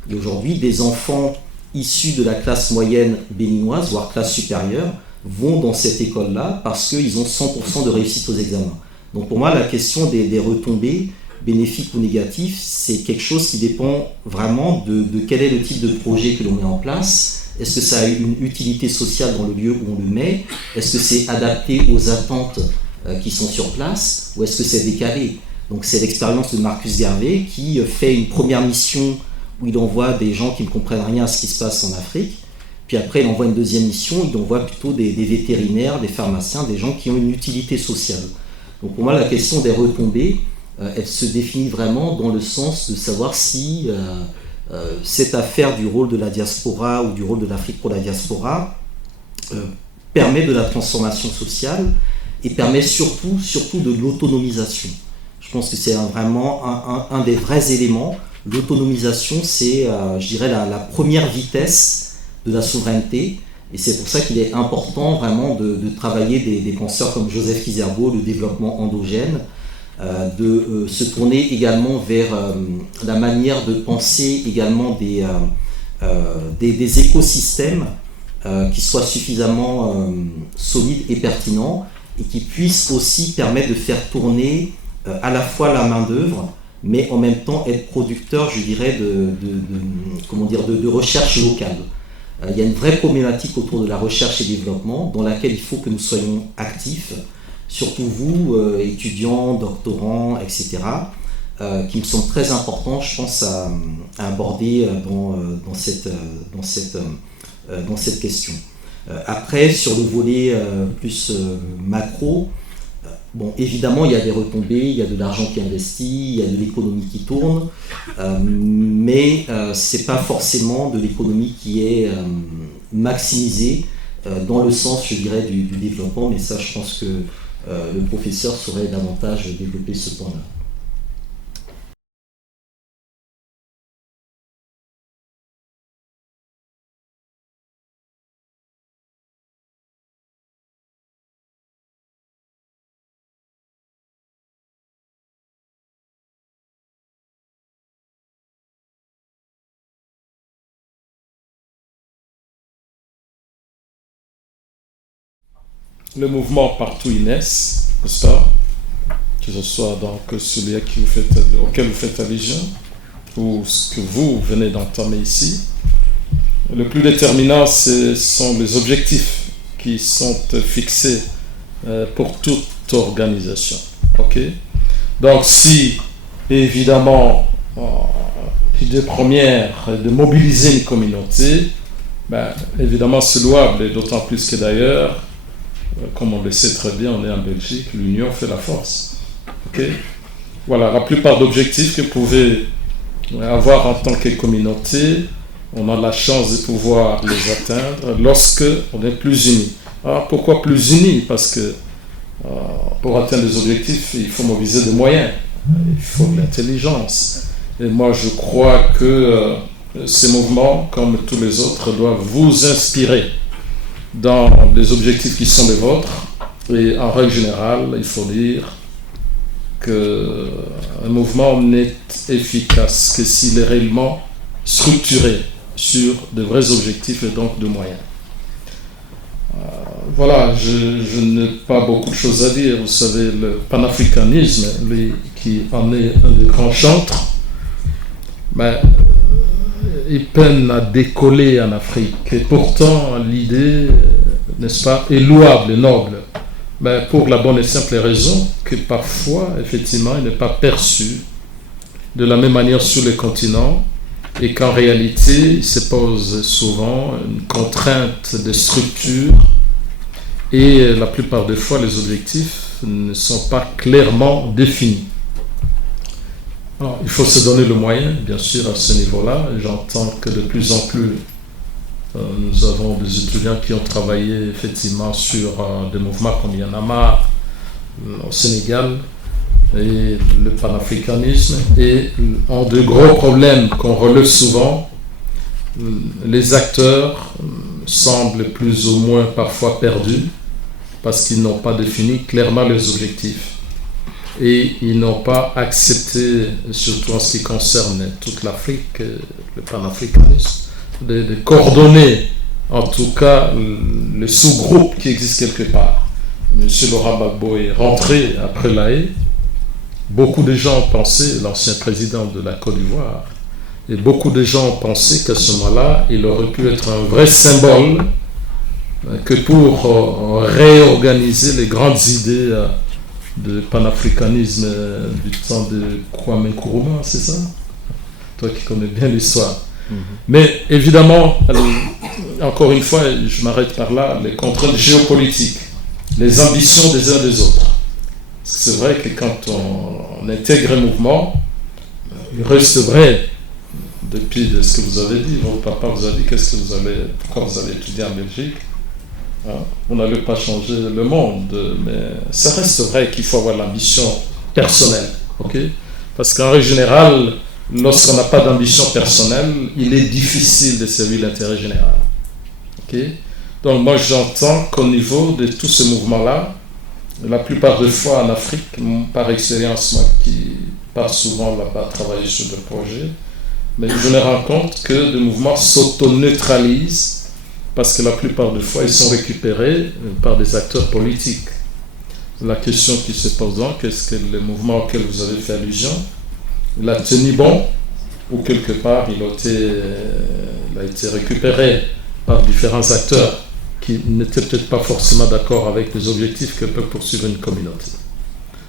Et aujourd'hui, des enfants issus de la classe moyenne béninoise, voire classe supérieure, vont dans cette école-là parce qu'ils ont 100% de réussite aux examens. Donc pour moi, la question des retombées, bénéfiques ou négatifs, c'est quelque chose qui dépend vraiment de quel est le type de projet que l'on met en place. Est-ce que ça a une utilité sociale dans le lieu où on le met? Est-ce que c'est adapté aux attentes qui sont sur place, ou est-ce que c'est décalé? Donc c'est l'expérience de Marcus Garvey qui fait une première mission où il envoie des gens qui ne comprennent rien à ce qui se passe en Afrique, puis après il envoie une deuxième mission, il envoie plutôt des vétérinaires, des pharmaciens, des gens qui ont une utilité sociale. Donc pour moi, la question des retombées, elle se définit vraiment dans le sens de savoir si cette affaire du rôle de la diaspora ou du rôle de l'Afrique pour la diaspora permet de la transformation sociale et permet surtout de l'autonomisation. Je pense que c'est vraiment un des vrais éléments. L'autonomisation, c'est, je dirais, la première vitesse de la souveraineté. Et c'est pour ça qu'il est important vraiment de travailler des penseurs comme Joseph Kizerbo, le développement endogène, de se tourner également vers la manière de penser également des écosystèmes qui soient suffisamment solides et pertinents et qui puissent aussi permettre de faire tourner à la fois la main-d'œuvre, mais en même temps être producteur, je dirais, de recherche locale. Il y a une vraie problématique autour de la recherche et développement dans laquelle il faut que nous soyons actifs, surtout vous, étudiants, doctorants, etc., qui me semble très important, je pense, à aborder dans cette question. Après, sur le volet plus macro, bon, évidemment, il y a des retombées, il y a de l'argent qui est investi, il y a de l'économie qui tourne, mais ce n'est pas forcément de l'économie qui est maximisée dans le sens, je dirais, du développement, mais ça, je pense que le professeur saurait davantage développer ce point-là. Le mouvement Partout Ines, n'est-ce pas? Que ce soit donc celui auquel vous faites allusion, ou ce que vous venez d'entamer ici. Le plus déterminant, ce sont les objectifs qui sont fixés pour toute organisation. Okay? Donc si, évidemment, l'idée première est de mobiliser une communauté, évidemment c'est louable, et d'autant plus que d'ailleurs, comme on le sait très bien, on est en Belgique, l'union fait la force. Okay? Voilà, la plupart d'objectifs que vous pouvez avoir en tant que communauté, on a la chance de pouvoir les atteindre lorsque on est plus unis. Alors pourquoi plus unis? Parce que pour atteindre les objectifs, il faut mobiliser des moyens, il faut de l'intelligence. Et moi je crois que ces mouvements, comme tous les autres, doivent vous inspirer dans les objectifs qui sont les vôtres. Et en règle générale, il faut dire qu'un mouvement n'est efficace que s'il est réellement structuré sur de vrais objectifs et donc de moyens. Voilà, je n'ai pas beaucoup de choses à dire. Vous savez, le panafricanisme, qui en est un des grands chantres, il peine à décoller en Afrique. Et pourtant, l'idée, n'est-ce pas, est louable et noble. Pour la bonne et simple raison que parfois, effectivement, il n'est pas perçu de la même manière sur les continents et qu'en réalité, il se pose souvent une contrainte de structure et la plupart des fois, les objectifs ne sont pas clairement définis. Alors, il faut se donner le moyen, bien sûr, à ce niveau-là. J'entends que de plus en plus, nous avons des étudiants qui ont travaillé effectivement sur des mouvements comme Y en a marre au Sénégal et le panafricanisme. Et un des gros problèmes qu'on relève souvent, les acteurs semblent plus ou moins parfois perdus parce qu'ils n'ont pas défini clairement les objectifs. Et ils n'ont pas accepté, surtout en ce qui concerne toute l'Afrique, le panafricanisme, de coordonner en tout cas les sous-groupes qui existent quelque part. M. Laurent Gbagbo est rentré après l'AE. Beaucoup de gens pensaient, l'ancien président de la Côte d'Ivoire, et beaucoup de gens pensaient qu'à ce moment-là, il aurait pu être un vrai symbole que pour réorganiser les grandes idées de panafricanisme du temps de Kwame Nkrumah, c'est ça? Toi qui connais bien l'histoire. Mais évidemment, encore une fois, je m'arrête par là, les contraintes géopolitiques, les ambitions des uns des autres, C'est vrai que quand on intègre un mouvement, il reste vrai, depuis de ce que vous avez dit, votre papa vous a dit pourquoi vous allez étudier en Belgique. Vous n'allez pas changer le monde, mais ça reste vrai qu'il faut avoir l'ambition personnelle. Okay? Parce qu'en règle générale, lorsqu'on n'a pas d'ambition personnelle, il est difficile de servir l'intérêt général. Okay? Donc moi j'entends qu'au niveau de tout ce mouvement-là, la plupart des fois en Afrique, par expérience, moi qui pars souvent là-bas travailler sur des projets, mais je me rends compte que le mouvement s'auto-neutralise parce que la plupart des fois, ils sont récupérés par des acteurs politiques. La question qui se pose donc, est-ce que le mouvement auquel vous avez fait allusion, il a tenu bon ou quelque part il a été récupéré par différents acteurs qui n'étaient peut-être pas forcément d'accord avec les objectifs que peut poursuivre une communauté.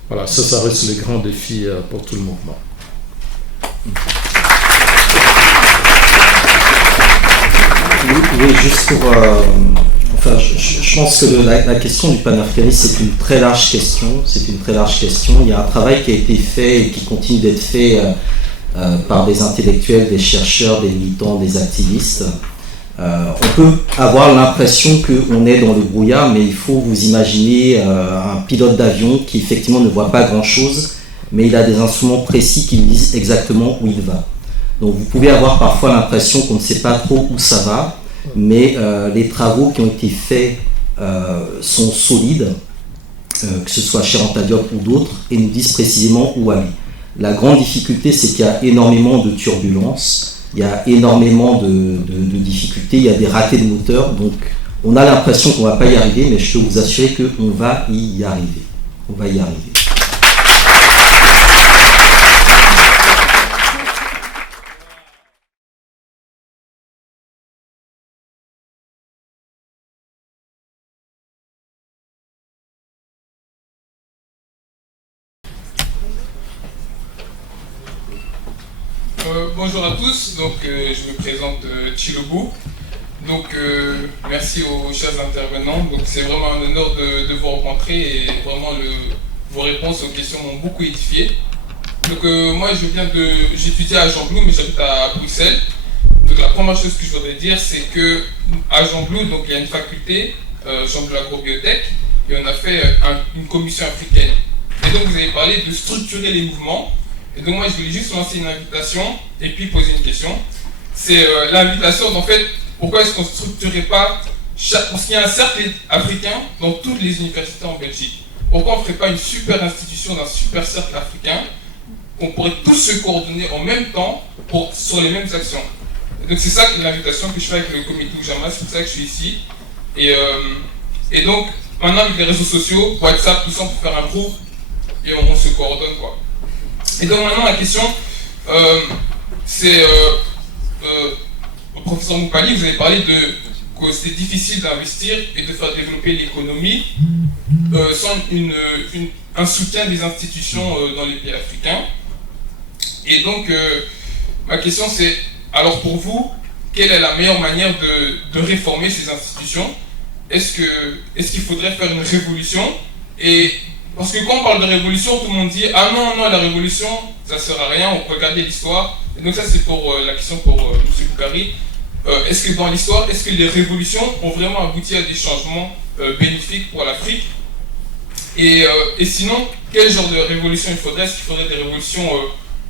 Voilà, ça reste le grand défi pour tout le mouvement. Oui, juste pour... je pense que la question du panafricanisme, c'est une très large question. Il y a un travail qui a été fait et qui continue d'être fait par des intellectuels, des chercheurs, des militants, des activistes. On peut avoir l'impression qu'on est dans le brouillard, mais il faut vous imaginer un pilote d'avion qui effectivement ne voit pas grand-chose, mais il a des instruments précis qui lui disent exactement où il va. Donc vous pouvez avoir parfois l'impression qu'on ne sait pas trop où ça va, mais les travaux qui ont été faits sont solides, que ce soit chez Anta Diop ou d'autres, et nous disent précisément où aller. La grande difficulté, c'est qu'il y a énormément de turbulences, il y a énormément de difficultés, il y a des ratés de moteur, donc on a l'impression qu'on ne va pas y arriver, mais je peux vous assurer qu'on va y arriver. On va y arriver. Bonjour à tous, donc je me présente Chilobu. Donc merci aux chers intervenants. Donc c'est vraiment un honneur de vous rencontrer et vraiment vos réponses aux questions m'ont beaucoup édifié. Donc moi j'étudie à Jean Blou, mais j'habite à Bruxelles. Donc la première chose que je voudrais dire, c'est que à Jean Blou, donc il y a une faculté, Jean Blou Agrobiotech, et on a fait une commission africaine. Et donc vous avez parlé de structurer les mouvements. Et donc moi je voulais juste lancer une invitation et puis poser une question. C'est l'invitation en fait, pourquoi est-ce qu'on ne structurerait pas parce qu'il y a un cercle africain dans toutes les universités en Belgique. Pourquoi on ne ferait pas une super institution d'un super cercle africain qu'on pourrait tous se coordonner en même temps sur les mêmes actions. Et donc c'est ça que l'invitation que je fais avec le comité Ujamaa, c'est pour ça que je suis ici. Et donc maintenant avec les réseaux sociaux, WhatsApp, tout ça, on peut faire un groupe et on se coordonne quoi. Et donc maintenant la question, c'est au professeur Moupali, vous avez parlé que c'était difficile d'investir et de faire développer l'économie sans un soutien des institutions dans les pays africains. Et donc ma question c'est, alors pour vous, quelle est la meilleure manière de réformer ces institutions? Est-ce qu'il faudrait faire une révolution? Parce que quand on parle de révolution, tout le monde dit « Ah non, la révolution, ça ne sert à rien, on peut regarder l'histoire. » Et donc ça, c'est pour la question pour M. Boukari. Est-ce que dans l'histoire, est-ce que les révolutions ont vraiment abouti à des changements bénéfiques pour l'Afrique? Et sinon, quel genre de révolution il faudrait? Est-ce qu'il faudrait des révolutions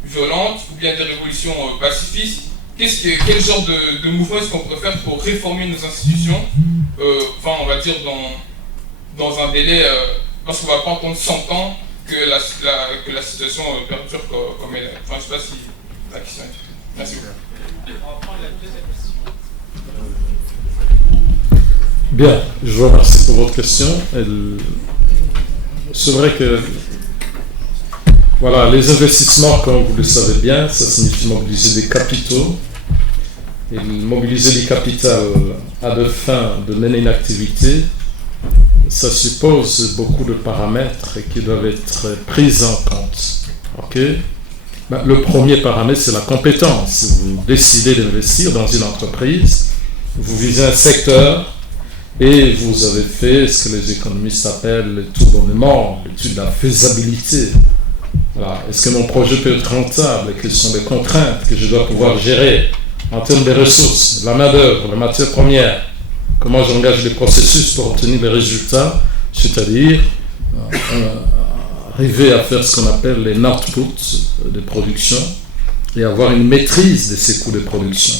violentes ou bien des révolutions pacifistes? Quel genre de mouvement est-ce qu'on pourrait faire pour réformer nos institutions? Enfin, on va dire dans un délai... parce qu'on ne va pas entendre 100 ans que la situation perdure comme elle est. Enfin, je ne sais pas si la question est... Merci beaucoup. Bien, je vous remercie pour votre question. C'est vrai que voilà, les investissements, comme vous le savez bien, ça signifie mobiliser des capitaux. Et mobiliser des capitaux à des fins de mener une activité, ça suppose beaucoup de paramètres qui doivent être pris en compte. Okay? Le premier paramètre, c'est la compétence. Si vous décidez d'investir dans une entreprise, vous visez un secteur Et vous avez fait ce que les économistes appellent tout bonnement l'étude de la faisabilité. Voilà. Est-ce que mon projet peut être rentable? Quelles sont les contraintes que je dois pouvoir gérer en termes de ressources, de la main-d'œuvre, de la matière première? Comment j'engage les processus pour obtenir les résultats, c'est-à-dire arriver à faire ce qu'on appelle les outputs de production et avoir une maîtrise de ces coûts de production.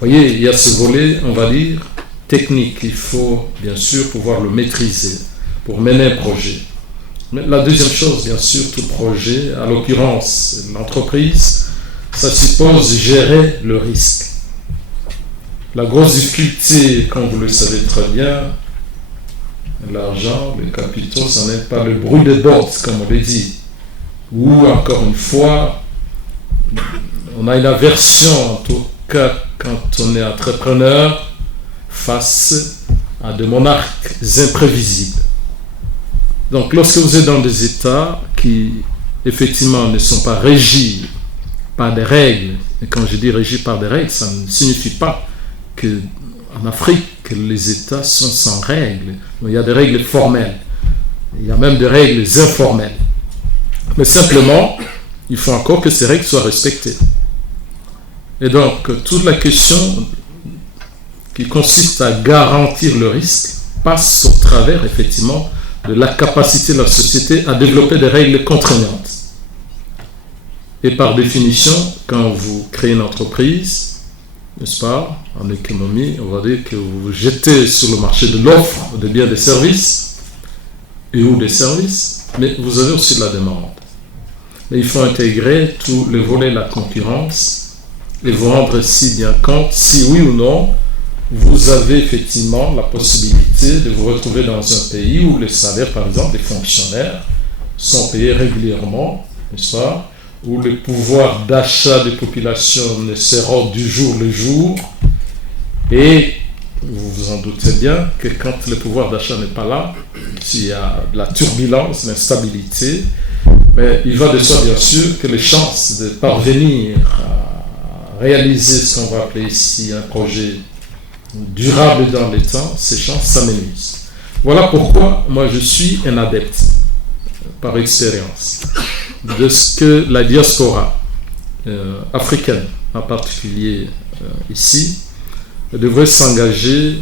Vous voyez, il y a ce volet, on va dire, technique. Il faut bien sûr pouvoir le maîtriser pour mener un projet. Mais la deuxième chose, bien sûr, tout projet, à l'occurrence l'entreprise, ça suppose gérer le risque. La grosse difficulté, comme vous le savez très bien, l'argent, les capitaux, ça n'est pas le bruit des bottes, comme on le dit. Ou encore une fois, on a une aversion, en tout cas quand on est entrepreneur, face à des monarques imprévisibles. Donc lorsque vous êtes dans des États qui effectivement ne sont pas régis par des règles, et quand je dis régis par des règles, ça ne signifie pas qu'en Afrique, les États sont sans règles. Il y a des règles formelles, il y a même des règles informelles. Mais simplement, il faut encore que ces règles soient respectées. Et donc, toute la question qui consiste à garantir le risque passe au travers, effectivement, de la capacité de la société à développer des règles contraignantes. Et par définition, quand vous créez une entreprise, n'est-ce pas, en économie, on va dire que vous jetez sur le marché de l'offre de biens et des services, et ou des services, mais vous avez aussi de la demande. Mais il faut intégrer tous les volets de la concurrence et vous rendre si bien compte, si oui ou non, vous avez effectivement la possibilité de vous retrouver dans un pays où les salaires, par exemple, des fonctionnaires sont payés régulièrement, n'est-ce pas, où le pouvoir d'achat des populations ne s'érode du jour le jour, et vous vous en doutez bien que quand le pouvoir d'achat n'est pas là, s'il y a de la turbulence, de l'instabilité, mais il va de soi bien sûr que les chances de parvenir à réaliser ce qu'on va appeler ici un projet durable dans le temps, ces chances s'amenuisent. Voilà pourquoi moi je suis un adepte, par expérience, de ce que la diaspora africaine, en particulier ici, devrait s'engager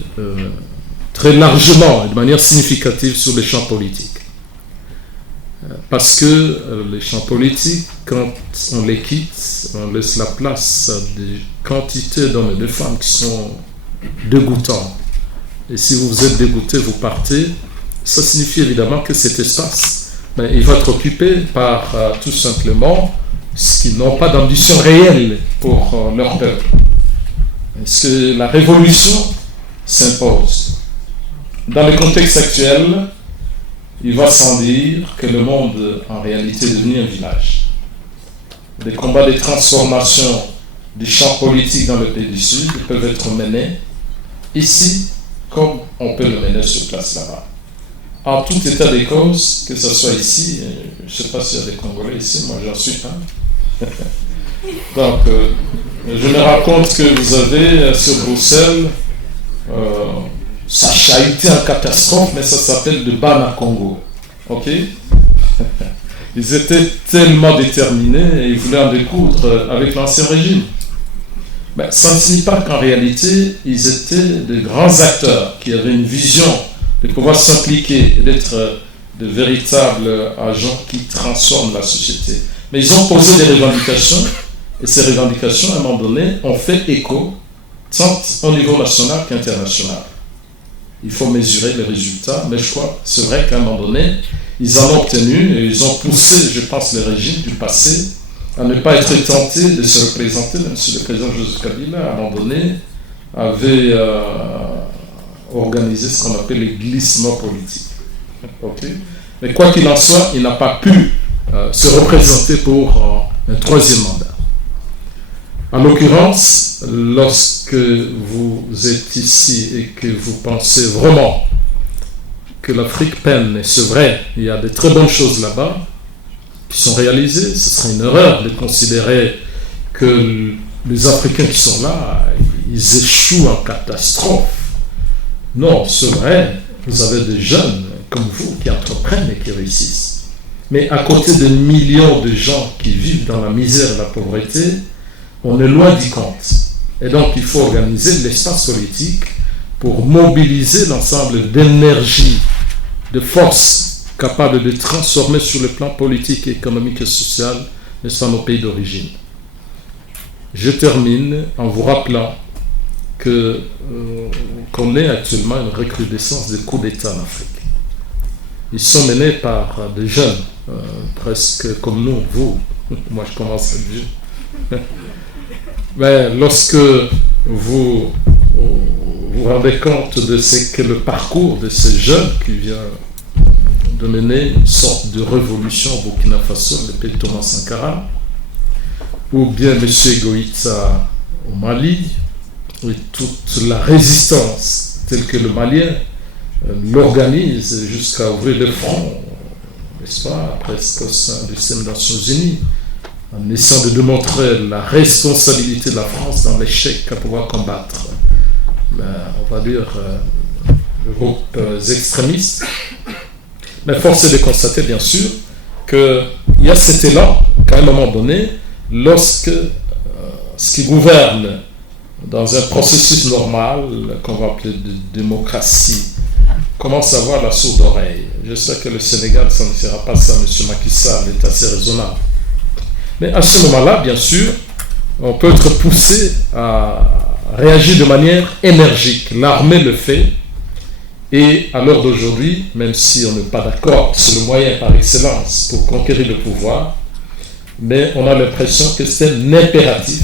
très largement et de manière significative sur les champs politiques. Parce que les champs politiques, quand on les quitte, on laisse la place à des quantités d'hommes et de femmes qui sont dégoûtants. Et si vous êtes dégoûté, vous partez. Ça signifie évidemment que cet espace, il va être occupé par tout simplement ceux qui n'ont pas d'ambition réelle pour leur peuple. Est-ce que la révolution s'impose? Dans le contexte actuel, il va sans dire que le monde en réalité est devenu un village. Des combats de transformation des champs politiques dans le pays du Sud peuvent être menés ici comme on peut le mener sur place là-bas. En tout état des causes, que ce soit ici, je ne sais pas s'il y a des Congolais ici, moi j'en suis un. Donc, je me rends compte que vous avez sur Bruxelles, ça a chahuté en catastrophe, mais ça s'appelle de Bana Congo. Ok? Ils étaient tellement déterminés et ils voulaient en découdre avec l'ancien régime. Ben, ça ne signifie pas qu'en réalité, ils étaient de grands acteurs qui avaient une vision de pouvoir s'impliquer et d'être de véritables agents qui transforment la société. Mais ils ont posé des revendications et ces revendications, à un moment donné, ont fait écho tant au niveau national qu'international. Il faut mesurer les résultats, mais je crois, c'est vrai qu'à un moment donné, ils en ont obtenu et ils ont poussé, je pense, les régimes du passé à ne pas être tentés de se représenter, même si le président Joseph Kabila, à un moment donné, avait organisé ce qu'on appelle les glissements politiques. Okay? Mais quoi qu'il en soit, il n'a pas pu se représenter pour un troisième mandat. En l'occurrence, lorsque vous êtes ici et que vous pensez vraiment que l'Afrique peine, et c'est vrai, il y a de très bonnes choses là-bas qui sont réalisées, ce serait une erreur de considérer que les Africains qui sont là, ils échouent en catastrophe. Non, c'est vrai, vous avez des jeunes comme vous qui entreprennent et qui réussissent. Mais à côté de millions de gens qui vivent dans la misère et la pauvreté, on est loin d'y compte. Et donc il faut organiser l'espace politique pour mobiliser l'ensemble d'énergie, de forces capables de transformer sur le plan politique, économique et social, n'est-ce pas, nos pays d'origine. Je termine en vous rappelant qu'on est actuellement une recrudescence des coups d'État en Afrique. Ils sont menés par des jeunes, presque comme nous, vous. Moi, je commence à être vieux. Mais lorsque vous vous rendez compte de ce que le parcours de ces jeunes qui vient de mener une sorte de révolution au Burkina Faso, le pays de Thomas Sankara, ou bien M. Goïta au Mali, et toute la résistance telle que le Malien l'organise jusqu'à ouvrir le front, n'est-ce pas, presque au sein du système des Nations Unies, en essayant de démontrer la responsabilité de la France dans l'échec à pouvoir combattre, on va dire, les groupes extrémistes. Mais force est de constater, bien sûr, qu'il y a cet élan qu'à un moment donné, lorsque ce qui gouverne dans un processus normal, qu'on va appeler de démocratie, commence à avoir la sourde oreille. Je sais que le Sénégal, ça ne sera pas ça, M. Macky Sall est assez raisonnable. Mais à ce moment-là, bien sûr, on peut être poussé à réagir de manière énergique. L'armée le fait. Et à l'heure d'aujourd'hui, même si on n'est pas d'accord sur le moyen par excellence pour conquérir le pouvoir, mais on a l'impression que c'est un impératif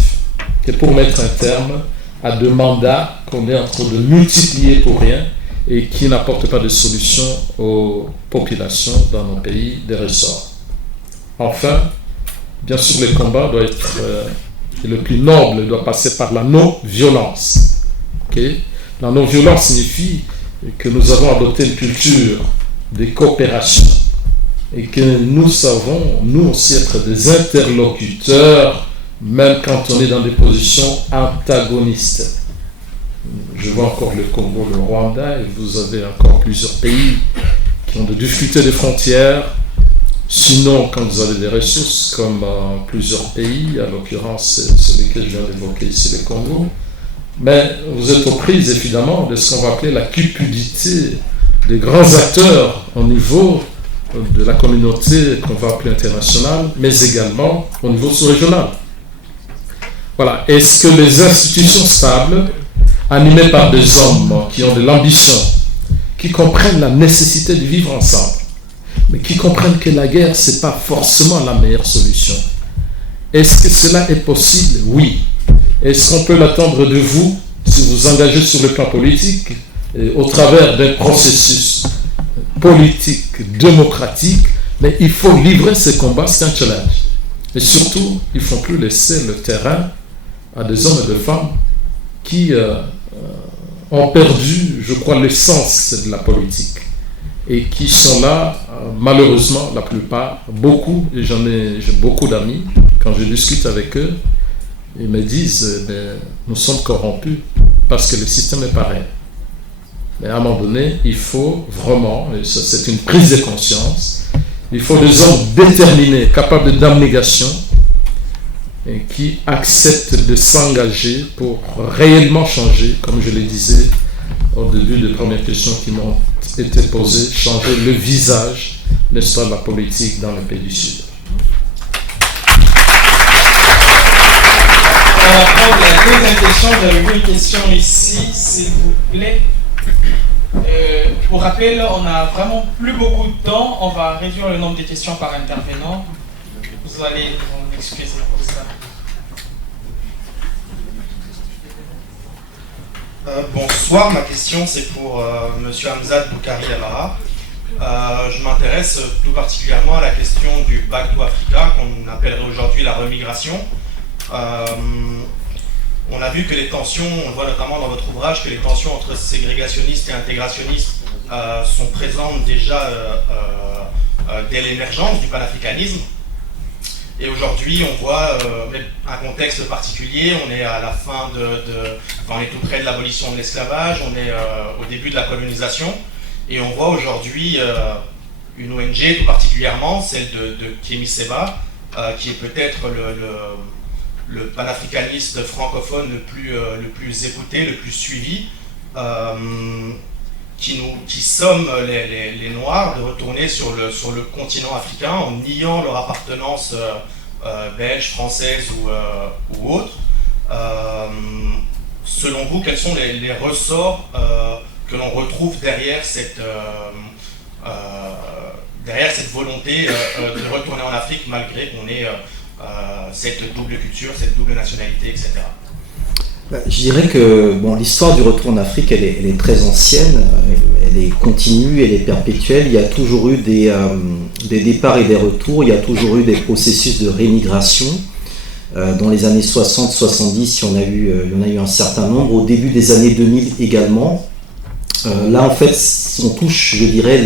que pour mettre un terme à des mandats qu'on est en train de multiplier pour rien et qui n'apportent pas de solution aux populations dans nos pays des ressorts. Enfin, bien sûr, le combat doit être le plus noble, doit passer par la non-violence. Okay? La non-violence signifie que nous avons adopté une culture de coopération et que nous savons, nous aussi, être des interlocuteurs, même quand on est dans des positions antagonistes. Je vois encore le Congo, le Rwanda, et vous avez encore plusieurs pays qui ont des difficultés de frontières. Sinon, quand vous avez des ressources, comme plusieurs pays, à l'occurrence celui que je viens d'évoquer ici, le Congo, mais vous êtes aux prises évidemment de ce qu'on va appeler la cupidité des grands acteurs au niveau de la communauté qu'on va appeler internationale, mais également au niveau sous-régional. Voilà. Est-ce que les institutions stables, animées par des hommes qui ont de l'ambition, qui comprennent la nécessité de vivre ensemble, mais qui comprennent que la guerre, ce n'est pas forcément la meilleure solution. Est-ce que cela est possible? Oui. Est-ce qu'on peut l'attendre de vous, si vous vous engagez sur le plan politique, et au travers d'un processus politique, démocratique, mais il faut livrer ces combats, c'est un challenge. Et surtout, il ne faut plus laisser le terrain à des hommes et des femmes qui ont perdu, je crois, l'essence de la politique. Et qui sont là, malheureusement, la plupart, beaucoup, et j'ai beaucoup d'amis, quand je discute avec eux, ils me disent, nous sommes corrompus parce que le système est pareil. Mais à un moment donné, il faut vraiment, et ça, c'est une prise de conscience, il faut des hommes déterminés, capables d'abnégation, et qui acceptent de s'engager pour réellement changer, comme je le disais au début des premières questions qui m'ont été posées, changer le visage, n'est-ce pas, de la politique dans les pays du Sud. On va prendre la deuxième question. J'avais une question ici, s'il vous plaît. Pour rappel, on n'a vraiment plus beaucoup de temps. On va réduire le nombre de questions par intervenant. Vous allez nous excuser pour ça. Bonsoir, ma question c'est pour M. Hamzat Boukari Amara. Je m'intéresse tout particulièrement à la question du Back to Africa, qu'on appellerait aujourd'hui la remigration. On a vu que les tensions, on voit notamment dans votre ouvrage, que les tensions entre ségrégationnistes et intégrationnistes sont présentes déjà dès l'émergence du panafricanisme. Et aujourd'hui, on voit un contexte particulier. On est à la fin on est tout près de l'abolition de l'esclavage, on est au début de la colonisation. Et on voit aujourd'hui une ONG, tout particulièrement, celle de Kémy Séba, qui est peut-être le panafricaniste francophone le plus écouté, le plus suivi, qui somme les Noirs de retourner sur le continent africain en niant leur appartenance belge, française ou autre. Selon vous, quels sont les ressorts que l'on retrouve derrière cette volonté de retourner en Afrique malgré qu'on ait cette double culture, cette double nationalité, etc. Je dirais que l'histoire du retour en Afrique, elle est très ancienne, elle est continue, elle est perpétuelle. Il y a toujours eu des départs et des retours, il y a toujours eu des processus de rémigration. Dans les années 60-70, il y en a eu un certain nombre. Au début des années 2000 également. Là, en fait, on touche, je dirais,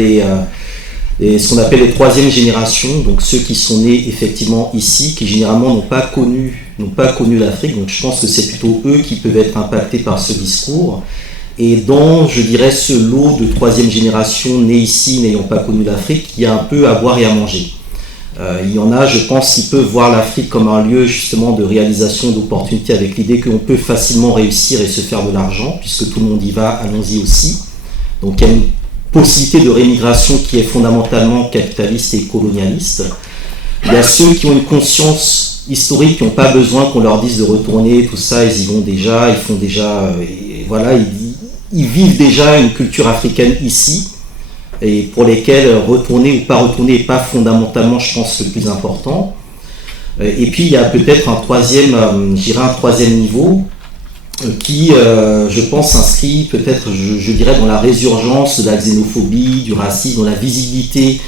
ce qu'on appelle les troisième générations, donc ceux qui sont nés effectivement ici, qui généralement n'ont pas connu l'Afrique. Donc je pense que c'est plutôt eux qui peuvent être impactés par ce discours. Et dans, je dirais, ce lot de troisième génération nés ici, n'ayant pas connu l'Afrique, il y a un peu à boire et à manger. Il y en a, je pense, qui peuvent voir l'Afrique comme un lieu justement de réalisation d'opportunités, avec l'idée qu'on peut facilement réussir et se faire de l'argent, puisque tout le monde y va, allons-y aussi. Donc il y a une possibilité de rémigration qui est fondamentalement capitaliste et colonialiste. Il y a ceux qui ont une conscience historique, qui n'ont pas besoin qu'on leur dise de retourner, tout ça, ils y vont déjà, ils font déjà, ils vivent déjà une culture africaine ici, et pour lesquels retourner ou pas retourner n'est pas fondamentalement, je pense, le plus important. Et puis il y a peut-être un troisième niveau, qui, je pense, s'inscrit peut-être, je dirais, dans la résurgence de la xénophobie, du racisme, dans la visibilité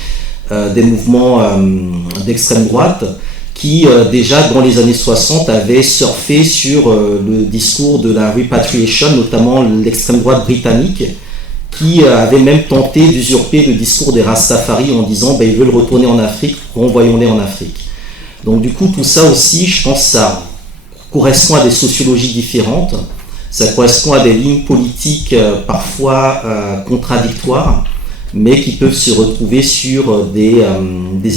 des mouvements d'extrême droite, qui, déjà dans les années 60, avaient surfé sur le discours de la repatriation, notamment l'extrême droite britannique, qui avait même tenté d'usurper le discours des Rastafari en disant ils veulent retourner en Afrique, renvoyons-les en Afrique. Donc du coup, tout ça aussi, je pense, ça correspond à des sociologies différentes, ça correspond à des lignes politiques parfois contradictoires, mais qui peuvent se retrouver sur des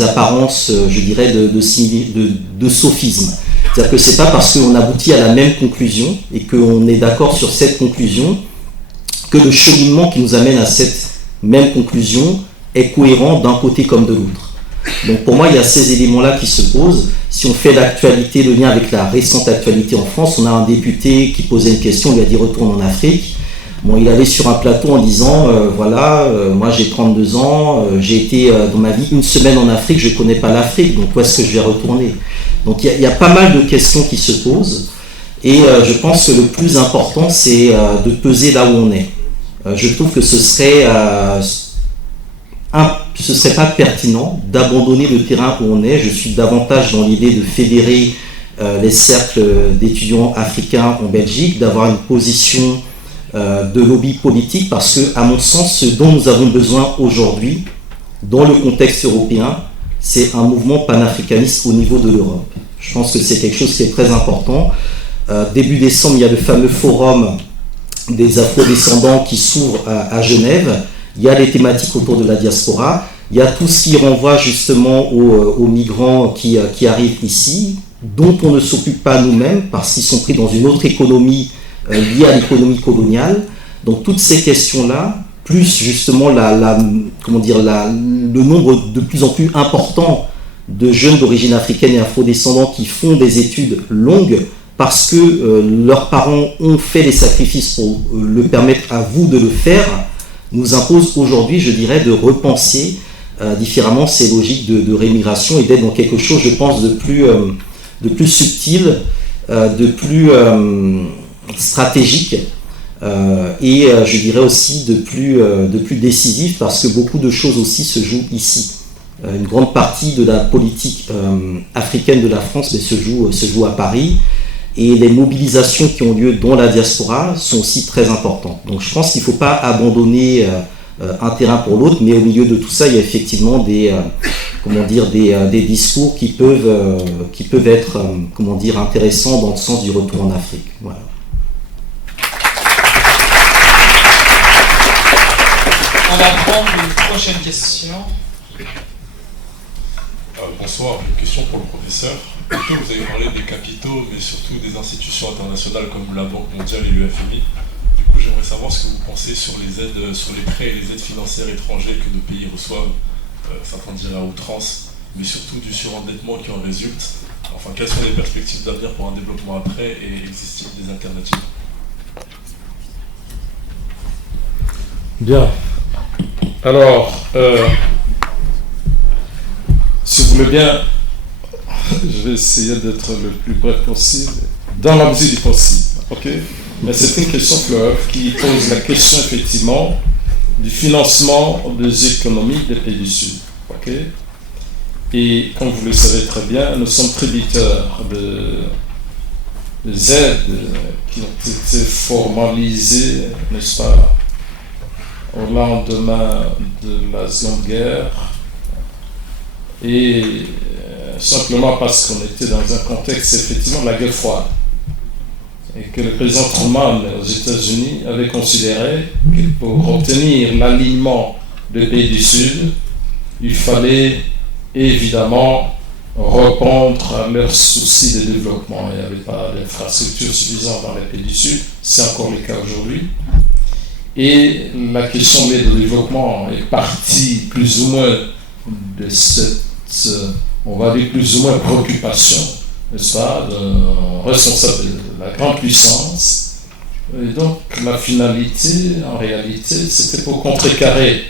apparences, je dirais, de sophisme. C'est-à-dire que c'est pas parce qu'on aboutit à la même conclusion et qu'on est d'accord sur cette conclusion que le cheminement qui nous amène à cette même conclusion est cohérent d'un côté comme de l'autre. Donc pour moi, il y a ces éléments-là qui se posent. Si on fait l'actualité, le lien avec la récente actualité en France, on a un député qui posait une question, on lui a dit retourne en Afrique. Il allait sur un plateau en disant moi j'ai 32 ans, j'ai été dans ma vie une semaine en Afrique, je ne connais pas l'Afrique, donc où est-ce que je vais retourner? Donc il y a pas mal de questions qui se posent, et je pense que le plus important, c'est de peser là où on est. Je trouve que ce serait pas pertinent d'abandonner le terrain où on est. Je suis davantage dans l'idée de fédérer les cercles d'étudiants africains en Belgique, d'avoir une position de lobby politique, parce que, à mon sens, ce dont nous avons besoin aujourd'hui, dans le contexte européen, c'est un mouvement panafricaniste au niveau de l'Europe. Je pense que c'est quelque chose qui est très important. Début décembre, il y a le fameux forum des afro-descendants qui s'ouvre à Genève. Il y a les thématiques autour de la diaspora. Il y a tout ce qui renvoie justement aux migrants qui arrivent ici, dont on ne s'occupe pas nous-mêmes parce qu'ils sont pris dans une autre économie liée à l'économie coloniale. Donc toutes ces questions-là, plus justement le nombre de plus en plus important de jeunes d'origine africaine et afro-descendants qui font des études longues parce que leurs parents ont fait des sacrifices pour le permettre à vous de le faire, nous impose aujourd'hui, je dirais, de repenser différemment ces logiques de rémigration et d'être dans quelque chose, je pense, de plus subtil, de plus stratégique et je dirais aussi de plus décisif, parce que beaucoup de choses aussi se jouent ici. Une grande partie de la politique africaine de la France se joue à Paris, et les mobilisations qui ont lieu dans la diaspora sont aussi très importantes. Donc je pense qu'il ne faut pas abandonner un terrain pour l'autre, mais au milieu de tout ça, il y a effectivement des discours qui peuvent être intéressants dans le sens du retour en Afrique. Voilà. On va prendre une prochaine question. Bonsoir, une question pour le professeur. Plutôt, vous avez parlé des capitaux, mais surtout des institutions internationales comme la Banque mondiale et l'UFMI. Du coup, j'aimerais savoir ce que vous pensez sur les aides, sur les prêts et les aides financières étrangères que nos pays reçoivent, certains diraient à outrance, mais surtout du surendettement qui en résulte. Enfin, quelles sont les perspectives d'avenir pour un développement après et existe-t-il des alternatives? Bien. Alors, si vous voulez bien, je vais essayer d'être le plus bref possible, dans la mesure du possible. Ok? Mais c'est une question fleuve qui pose la question effectivement du financement des économies des pays du Sud. Ok? Et comme vous le savez très bien, nous sommes tributaires des aides qui ont été formalisées, n'est-ce pas, au lendemain de la Seconde Guerre, et simplement parce qu'on était dans un contexte effectivement de la guerre froide, et que le président Truman aux États-Unis avait considéré que pour obtenir l'alignement des pays du Sud, il fallait évidemment répondre à leurs soucis de développement. Il n'y avait pas d'infrastructures suffisantes dans les pays du Sud, c'est encore le cas aujourd'hui. Et la question de l'aide au développement est partie plus ou moins de cette, on va dire plus ou moins préoccupation, n'est-ce pas, d'un responsable de la grande puissance. Et donc la finalité, en réalité, c'était pour contrecarrer,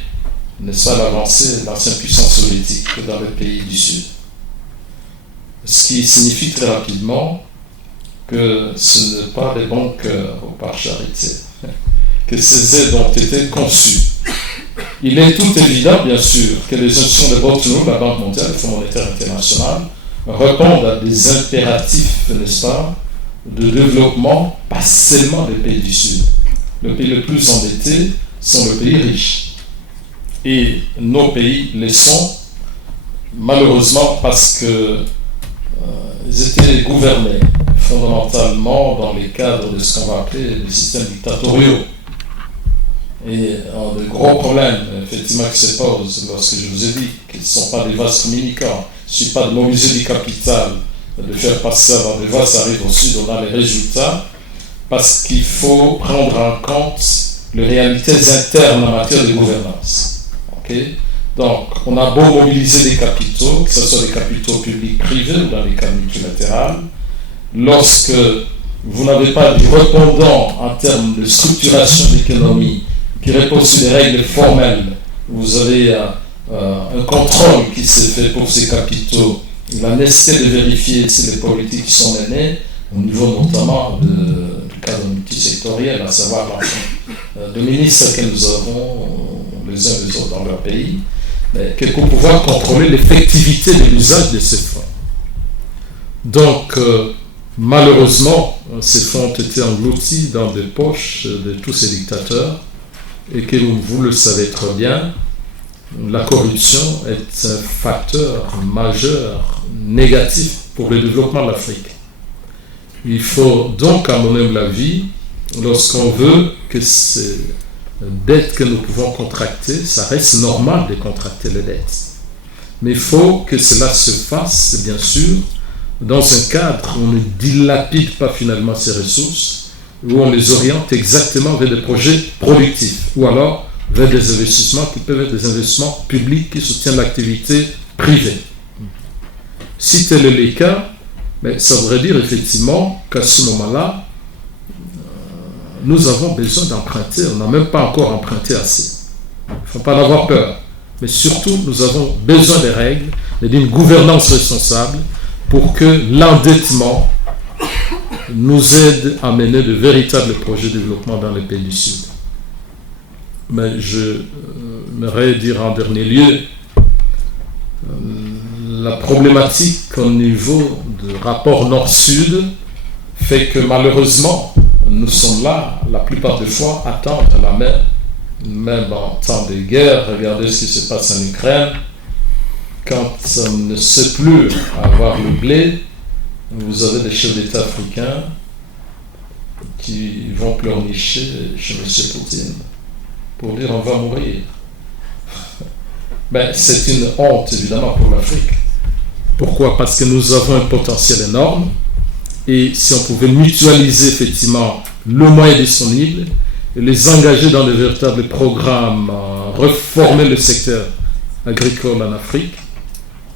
n'est-ce pas, l'avancée de l'ancienne puissance soviétique dans les pays du Sud. Ce qui signifie très rapidement que ce n'est pas des bons cœurs ou par charité que ces aides ont été conçues. Il est tout évident, bien sûr, que les institutions de Bretton Woods, la Banque mondiale, le Fonds monétaire international, répondent à des impératifs, n'est-ce pas, de développement, pas seulement des pays du Sud. Les pays les plus endettés sont les pays riches. Et nos pays les sont, malheureusement, parce que ils étaient gouvernés fondamentalement dans les cadres de ce qu'on va appeler des systèmes dictatoriaux. Et un des gros problèmes, effectivement, qui se posent lorsque je vous ai dit qu'ils ne sont pas des vases communicants, il ne suffit pas de mobiliser du capital, de faire passer ça dans des vases, ça arrive au Sud, on a les résultats, parce qu'il faut prendre en compte les réalités internes en matière de gouvernance. Okay? Donc, on a beau mobiliser des capitaux, que ce soit des capitaux publics privés ou dans les cas multilatérales, lorsque vous n'avez pas du répondant en termes de structuration de l'économie qui repose sur des règles formelles, vous avez un contrôle qui s'est fait pour ces capitaux, la nécessité de vérifier si les politiques sont menées, au niveau notamment du cadre multisectoriel, à savoir l'ensemble de ministres que nous avons les uns les autres dans leur pays, mais que pour pouvoir contrôler l'effectivité de l'usage de ces fonds. Donc, malheureusement, ces fonds ont été engloutis dans les poches de tous ces dictateurs et que vous le savez très bien, la corruption est un facteur majeur négatif pour le développement de l'Afrique. Il faut donc, à mon humble avis, lorsqu'on veut que ces dettes que nous pouvons contracter, ça reste normal de contracter les dettes. Mais il faut que cela se fasse, bien sûr, dans un cadre où on ne dilapide pas finalement ces ressources, où on les oriente exactement vers des projets productifs, ou alors vers des investissements qui peuvent être des investissements publics qui soutiennent l'activité privée. Si tel est le cas, mais ça voudrait dire effectivement qu'à ce moment-là, nous avons besoin d'emprunter, on n'a même pas encore emprunté assez. Il ne faut pas en avoir peur. Mais surtout, nous avons besoin des règles et d'une gouvernance responsable pour que l'endettement nous aide à mener de véritables projets de développement dans les pays du Sud. Mais je voudrais dire en dernier lieu, la problématique au niveau du rapport Nord-Sud fait que malheureusement, nous sommes là, la plupart des fois, à tendre la main, même en temps de guerre. Regardez ce qui se passe en Ukraine, quand on ne sait plus avoir le blé, vous avez des chefs d'État africains qui vont pleurnicher chez M. Poutine pour dire on va mourir. Ben, c'est une honte évidemment pour l'Afrique. Pourquoi? Parce que nous avons un potentiel énorme et si on pouvait mutualiser effectivement le moyen disponible et les engager dans de véritables programmes, réformer le secteur agricole en Afrique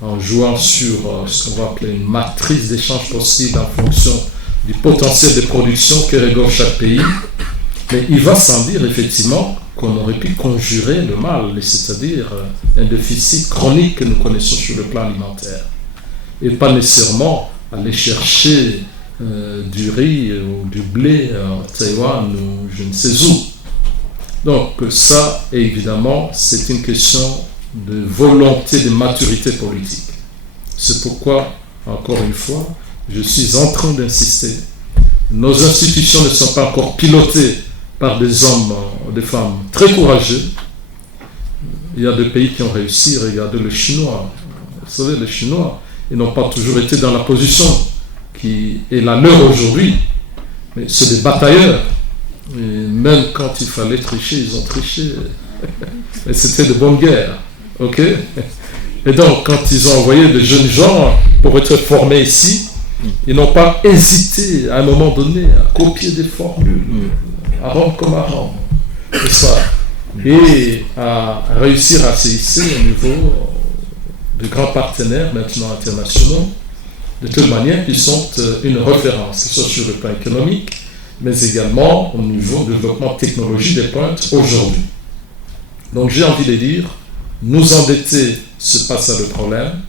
en jouant sur ce qu'on va appeler une matrice d'échange possible en fonction du potentiel de production que regorge chaque pays. Mais il va sans dire effectivement qu'on aurait pu conjurer le mal, c'est-à-dire un déficit chronique que nous connaissons sur le plan alimentaire. Et pas nécessairement aller chercher du riz ou du blé en Taïwan ou je ne sais où. Donc ça, évidemment, c'est une question de volonté, de maturité politique. C'est pourquoi, encore une fois, je suis en train d'insister. Nos institutions ne sont pas encore pilotées par des hommes, des femmes très courageux. Il y a des pays qui ont réussi, regardez le Chinois. Vous savez, les Chinois, ils n'ont pas toujours été dans la position qui est la leur aujourd'hui. Mais c'est des batailleurs. Et même quand il fallait tricher, ils ont triché. Mais c'était de bonnes guerres. Ok? Et donc, quand ils ont envoyé des jeunes gens pour être formés ici, ils n'ont pas hésité à un moment donné à copier des formules, à rendre comme à rendre, c'est ça, et à réussir à s'hisser au niveau de grands partenaires maintenant internationaux, de telle manière qu'ils sont une référence, que ce soit sur le plan économique, mais également au niveau du développement technologique des pointes aujourd'hui. Donc j'ai envie de dire, nous endetter, c'est pas ça le problème,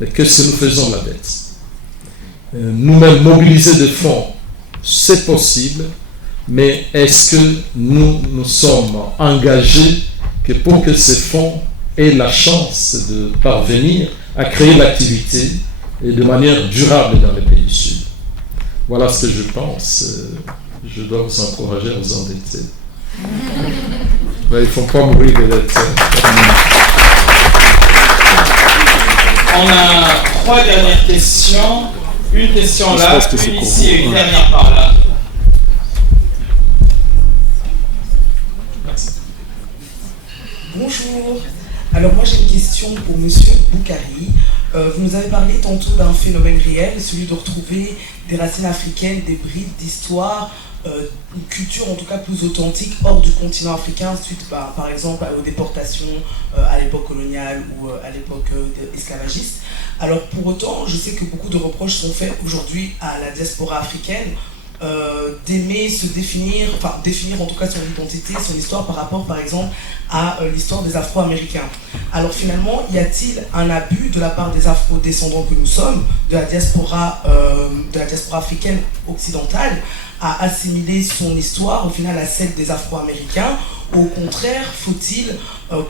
mais qu'est-ce que nous faisons de la dette? Nous-mêmes mobiliser des fonds, c'est possible, mais est-ce que nous sommes engagés que pour que ces fonds aient la chance de parvenir à créer l'activité et de manière durable dans les pays du Sud? Voilà ce que je pense. Je dois vous encourager à vous endetter. Mais il ne faut pas mourir de dette. On a 3 dernières questions. Une question là, une ici et une dernière par là. Bonjour. Alors moi j'ai une question pour Monsieur Boukari. Vous nous avez parlé tantôt d'un phénomène réel, celui de retrouver des racines africaines, des brides d'histoire, une culture en tout cas plus authentique hors du continent africain suite par exemple aux déportations à l'époque coloniale ou à l'époque esclavagiste. Alors pour autant, je sais que beaucoup de reproches sont faits aujourd'hui à la diaspora africaine d'aimer se définir en tout cas son identité, son histoire par rapport par exemple à l'histoire des Afro-Américains. Alors finalement, y a-t-il un abus de la part des Afro-descendants que nous sommes, de la diaspora africaine occidentale, à assimiler son histoire au final à celle des Afro-Américains? Au contraire, faut-il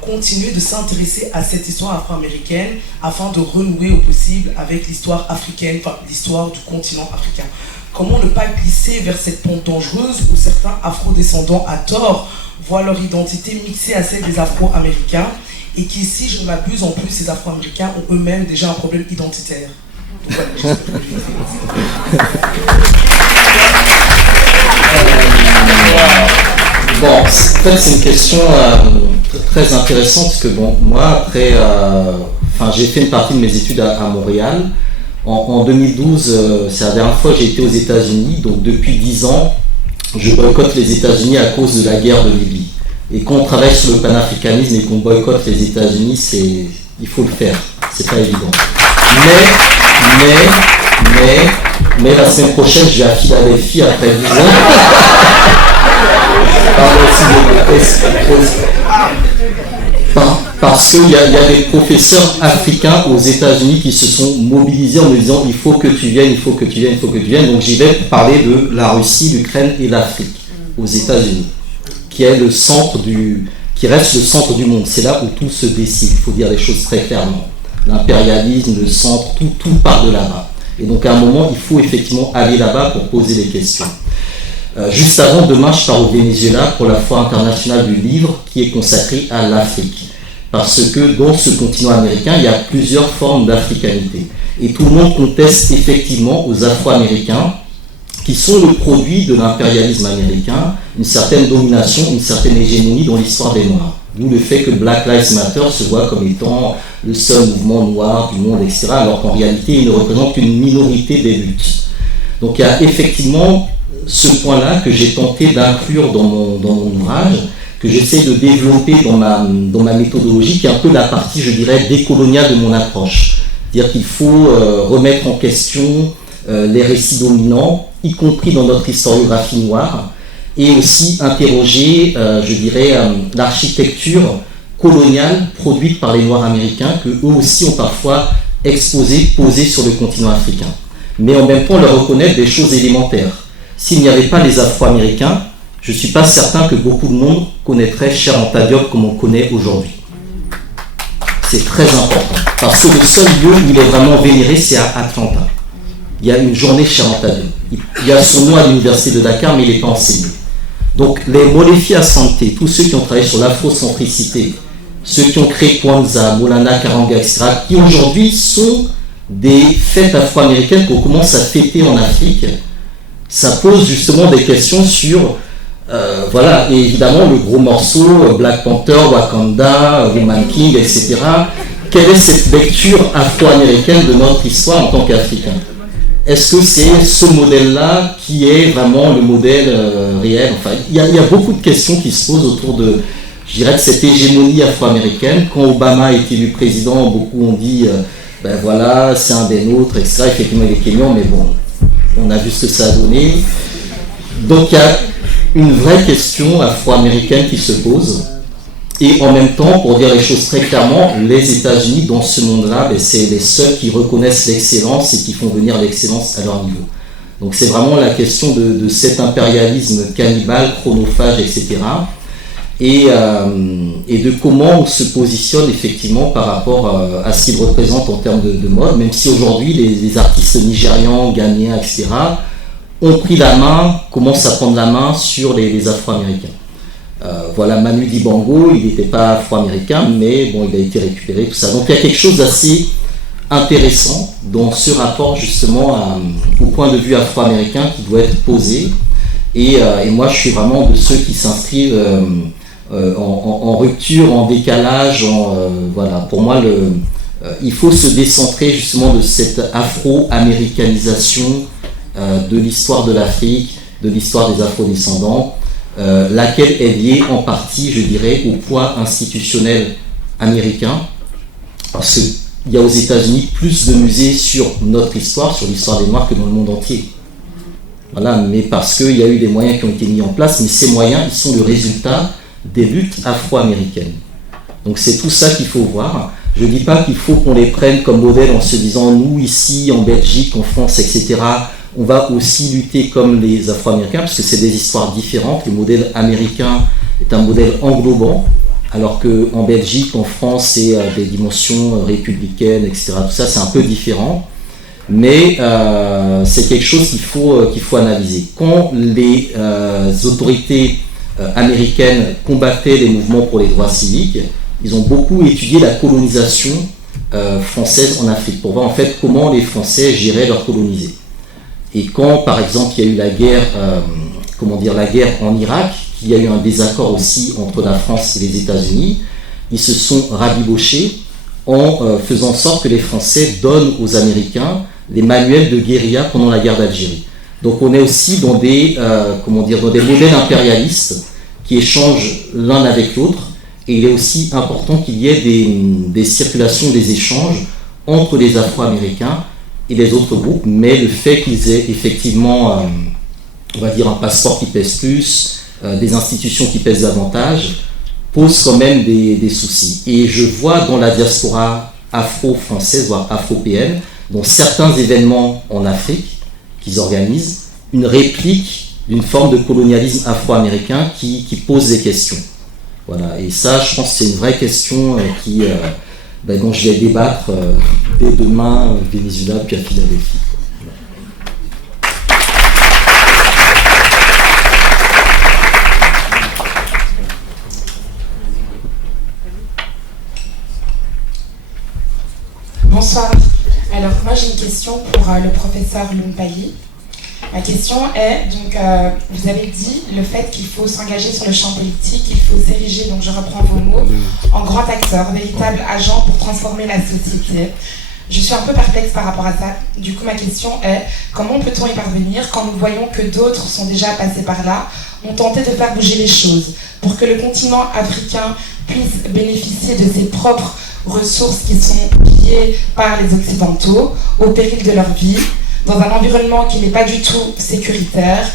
continuer de s'intéresser à cette histoire afro-américaine afin de renouer au possible avec l'histoire africaine, enfin l'histoire du continent africain? Comment ne pas glisser vers cette pente dangereuse où certains afro-descendants à tort voient leur identité mixée à celle des afro-américains et qui, si je ne m'abuse, en plus ces afro-américains ont eux-mêmes déjà un problème identitaire? Voilà, bon, en fait, c'est une question très intéressante parce que bon, moi après, j'ai fait une partie de mes études à Montréal. En 2012, c'est la dernière fois que j'ai été aux États-Unis, donc depuis 10 ans, je boycotte les États-Unis à cause de la guerre de Libye. Et quand on travaille sur le panafricanisme et qu'on boycotte les États-Unis, il faut le faire, c'est pas évident. Mais la semaine prochaine, je vais à Philadelphie après 10 ans. Parce qu'il y a des professeurs africains aux États-Unis qui se sont mobilisés en me disant il faut que tu viennes, il faut que tu viennes, il faut que tu viennes. Donc j'y vais parler de la Russie, l'Ukraine et l'Afrique aux États-Unis, qui reste le centre du monde. C'est là où tout se décide. Il faut dire les choses très clairement. L'impérialisme, le centre, tout part de là-bas. Et donc à un moment, il faut effectivement aller là-bas pour poser des questions. Juste avant, demain, je pars au Venezuela pour la Foire internationale du livre qui est consacrée à l'Afrique. parce que dans ce continent américain, il y a plusieurs formes d'africanité. Et tout le monde conteste effectivement aux Afro-Américains, qui sont le produit de l'impérialisme américain, une certaine domination, une certaine hégémonie dans l'histoire des Noirs. D'où le fait que Black Lives Matter se voit comme étant le seul mouvement noir du monde, etc., alors qu'en réalité, il ne représente qu'une minorité des luttes. Donc il y a effectivement ce point-là que j'ai tenté d'inclure dans mon ouvrage, que j'essaie de développer dans ma méthodologie, qui est un peu la partie, je dirais, décoloniale de mon approche. C'est-à-dire qu'il faut remettre en question les récits dominants, y compris dans notre historiographie noire, et aussi interroger, je dirais, l'architecture coloniale produite par les Noirs américains, que eux aussi ont parfois posé sur le continent africain. Mais en même temps, leur reconnaître des choses élémentaires. S'il n'y avait pas les Afro-Américains, je ne suis pas certain que beaucoup de monde connaîtrait Cheikh Anta Diop comme on connaît aujourd'hui. C'est très important, parce que le seul lieu où il est vraiment vénéré, c'est à Atlanta. Il y a une journée Cheikh Anta Diop. Il y a son nom à l'université de Dakar, mais il n'est pas enseigné. Donc les Molefi Asante, tous ceux qui ont travaillé sur l'afrocentricité, ceux qui ont créé Kwanzaa, Maulana Karanga, etc., qui aujourd'hui sont des fêtes afro-américaines qu'on commence à fêter en Afrique, ça pose justement des questions sur, voilà, et évidemment le gros morceau, Black Panther, Wakanda, Woman King, etc. Quelle est cette lecture afro-américaine de notre histoire en tant qu'Africains? Est-ce que c'est ce modèle-là qui est vraiment le modèle réel? Enfin, il y a beaucoup de questions qui se posent autour de, je dirais, de cette hégémonie afro-américaine. Quand Obama a été élu président, beaucoup ont dit, ben voilà, c'est un des nôtres, etc. Effectivement, il est Kenyan, mais bon, on a vu ce que ça a donné. Donc, il y a une vraie question afro-américaine qui se pose. Et en même temps, pour dire les choses très clairement, les États-Unis, dans ce monde-là, ben, c'est les seuls qui reconnaissent l'excellence et qui font venir l'excellence à leur niveau. Donc c'est vraiment la question de cet impérialisme cannibale, chronophage, etc. Et de comment on se positionne effectivement par rapport à ce qu'il représente en termes de mode, même si aujourd'hui les artistes nigérians, ghanéens, etc. ont pris la main, commencent à prendre la main sur les Afro-Américains. Voilà, Manu Dibango, il n'était pas afro-américain, mais bon, il a été récupéré, tout ça. Donc il y a quelque chose d'assez intéressant dans ce rapport justement au point de vue afro-américain qui doit être posé. Et moi, je suis vraiment de ceux qui s'inscrivent en rupture, en décalage. Voilà, pour moi, il faut se décentrer justement de cette afro-américanisation de l'histoire de l'Afrique, de l'histoire des afro-descendants. Laquelle est liée en partie, je dirais, au poids institutionnel américain, parce qu'il y a aux États-Unis plus de musées sur notre histoire, sur l'histoire des Noirs, que dans le monde entier. Voilà, mais parce qu'il y a eu des moyens qui ont été mis en place, mais ces moyens, ils sont le résultat des luttes afro-américaines. Donc c'est tout ça qu'il faut voir. Je ne dis pas qu'il faut qu'on les prenne comme modèle en se disant, nous ici, en Belgique, en France, etc., on va aussi lutter comme les Afro-Américains, parce que c'est des histoires différentes. Le modèle américain est un modèle englobant, alors qu'en Belgique, en France, c'est des dimensions républicaines, etc. Tout ça, c'est un peu différent. Mais c'est quelque chose qu'il faut analyser. Quand les autorités américaines combattaient les mouvements pour les droits civiques, ils ont beaucoup étudié la colonisation française en Afrique, pour voir en fait comment les Français géraient leur colonisés. Et quand, par exemple, il y a eu la guerre en Irak, qu'il y a eu un désaccord aussi entre la France et les États-Unis, ils se sont rabibochés en faisant en sorte que les Français donnent aux Américains les manuels de guérilla pendant la guerre d'Algérie. Donc on est aussi dans des modèles impérialistes qui échangent l'un avec l'autre, et il est aussi important qu'il y ait des circulations, des échanges entre les Afro-Américains et les autres groupes, mais le fait qu'ils aient effectivement, on va dire, un passeport qui pèse plus, des institutions qui pèsent davantage, pose quand même des soucis. Et je vois dans la diaspora afro-française, voire afro-péenne, dans certains événements en Afrique qu'ils organisent, une réplique d'une forme de colonialisme afro-américain qui pose des questions. Voilà. Et ça, je pense que c'est une vraie question dont je vais débattre dès demain, Venezuela, puis à Philadelphie. Bonsoir. Alors, moi j'ai une question pour le professeur Lumpayi. Ma question est, donc, vous avez dit le fait qu'il faut s'engager sur le champ politique, il faut s'ériger, donc je reprends vos mots, en grand acteur, véritable agent pour transformer la société. Je suis un peu perplexe par rapport à ça. Du coup, ma question est, comment peut-on y parvenir quand nous voyons que d'autres sont déjà passés par là, ont tenté de faire bouger les choses, pour que le continent africain puisse bénéficier de ses propres ressources qui sont pillées par les Occidentaux, au péril de leur vie, dans un environnement qui n'est pas du tout sécuritaire.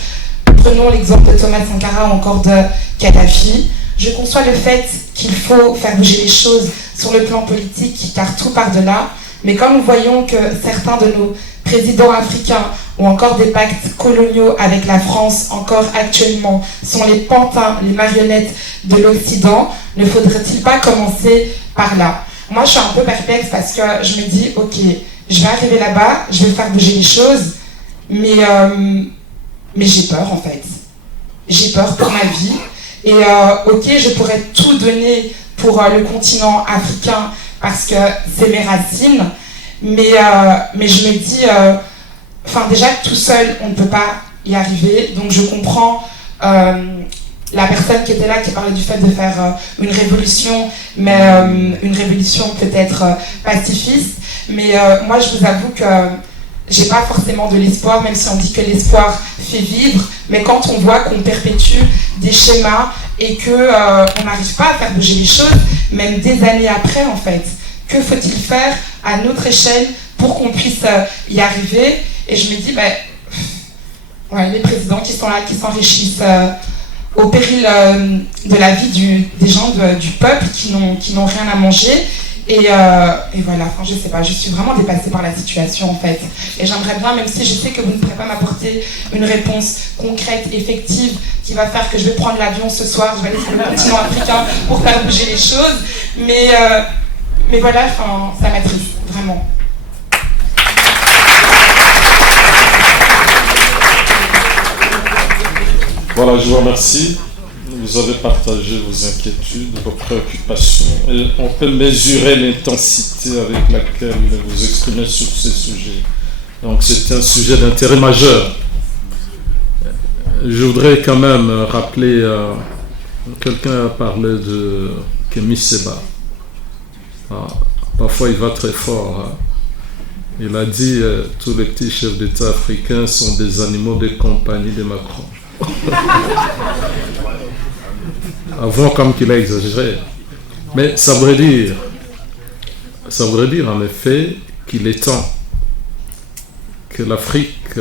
Prenons l'exemple de Thomas Sankara ou encore de Kadhafi. Je conçois le fait qu'il faut faire bouger les choses sur le plan politique, car tout part de là. Mais quand nous voyons que certains de nos présidents africains ou encore des pactes coloniaux avec la France, encore actuellement, sont les pantins, les marionnettes de l'Occident, ne faudrait-il pas commencer par là? Moi, je suis un peu perplexe parce que je me dis, ok, je vais arriver là-bas, je vais faire bouger les choses, mais j'ai peur en fait. J'ai peur pour ma vie. Et ok, je pourrais tout donner pour le continent africain parce que c'est mes racines, mais je me dis, déjà tout seul, on ne peut pas y arriver. Donc je comprends la personne qui était là, qui parlait du fait de faire une révolution, mais une révolution peut-être pacifiste. Mais moi, je vous avoue que j'ai pas forcément de l'espoir, même si on dit que l'espoir fait vivre. Mais quand on voit qu'on perpétue des schémas et qu'on n'arrive pas à faire bouger les choses, même des années après, en fait, que faut-il faire à notre échelle pour qu'on puisse y arriver? Et je me dis, les présidents qui sont là, qui s'enrichissent au péril de la vie des gens du peuple qui n'ont rien à manger. Et voilà, je sais pas, je suis vraiment dépassée par la situation en fait. Et j'aimerais bien, même si je sais que vous ne pourrez pas m'apporter une réponse concrète, effective, qui va faire que je vais prendre l'avion ce soir, je vais aller sur le continent africain pour faire bouger les choses. Mais voilà, ça m'attriste, vraiment. Voilà, je vous remercie. Vous avez partagé vos inquiétudes, vos préoccupations. Et on peut mesurer l'intensité avec laquelle vous exprimez sur ces sujets. Donc c'est un sujet d'intérêt majeur. Je voudrais quand même rappeler, quelqu'un a parlé de Kémy Séba. Parfois il va très fort. Il a dit tous les petits chefs d'État africains sont des animaux de compagnie de Macron. Avant, comme qu'il a exagéré. Mais ça voudrait dire en effet qu'il est temps que l'Afrique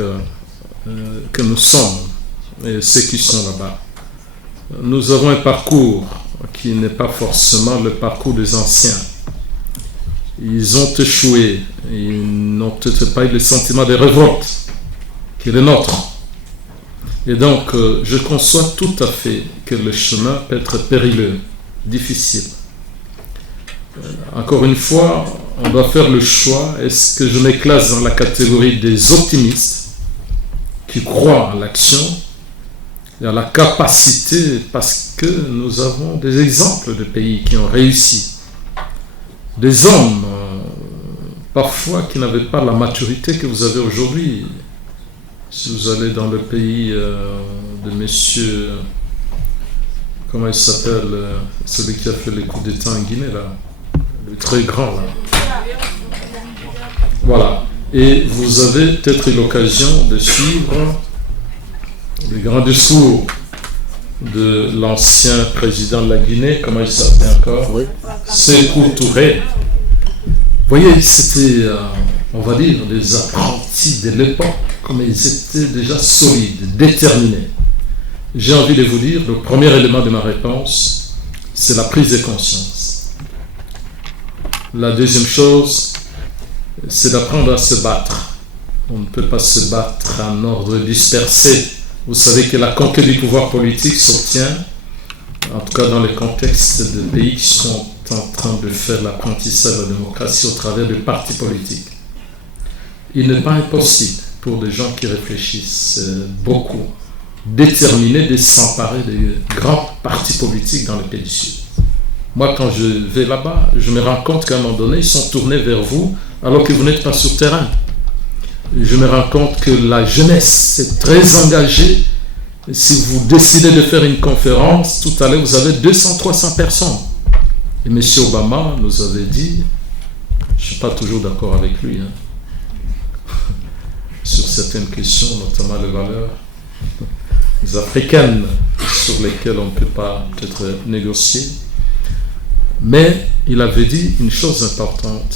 que nous sommes et ceux qui sont là-bas, nous avons un parcours qui n'est pas forcément le parcours des anciens. Ils ont échoué, ils n'ont peut-être pas eu le sentiment de révolte qui est le nôtre. Et donc, je conçois tout à fait que le chemin peut être périlleux, difficile. Encore une fois, on doit faire le choix. Est-ce que je me classe dans la catégorie des optimistes qui croient à l'action et à la capacité, parce que nous avons des exemples de pays qui ont réussi. Des hommes, parfois, qui n'avaient pas la maturité que vous avez aujourd'hui. Si vous allez dans le pays de monsieur, comment il s'appelle, celui qui a fait les coups d'État en Guinée, là, le très grand, là. Voilà. Et vous avez peut-être eu l'occasion de suivre les grands discours de l'ancien président de la Guinée, comment il s'appelait encore, Sékou Touré. Vous voyez, c'était, on va dire, des apprentis de l'époque, mais ils étaient déjà solides, déterminés. J'ai envie de vous dire, le premier élément de ma réponse, c'est la prise de conscience. La deuxième chose, c'est d'apprendre à se battre. On ne peut pas se battre en ordre dispersé. Vous savez que la conquête du pouvoir politique s'obtient, en tout cas dans le contexte de pays qui sont en train de faire l'apprentissage de la démocratie au travers de partis politiques. Il n'est pas impossible pour des gens qui réfléchissent beaucoup, déterminés de s'emparer des grands partis politiques dans le pays du Sud. Moi, quand je vais là-bas, je me rends compte qu'à un moment donné, ils sont tournés vers vous alors que vous n'êtes pas sur terrain. Je me rends compte que la jeunesse est très engagée. Si vous décidez de faire une conférence, tout à l'heure, vous avez 200-300 personnes. Et M. Obama nous avait dit, je ne suis pas toujours d'accord avec lui, sur certaines questions, notamment les valeurs africaines sur lesquelles on ne peut pas peut-être négocier. Mais il avait dit une chose importante.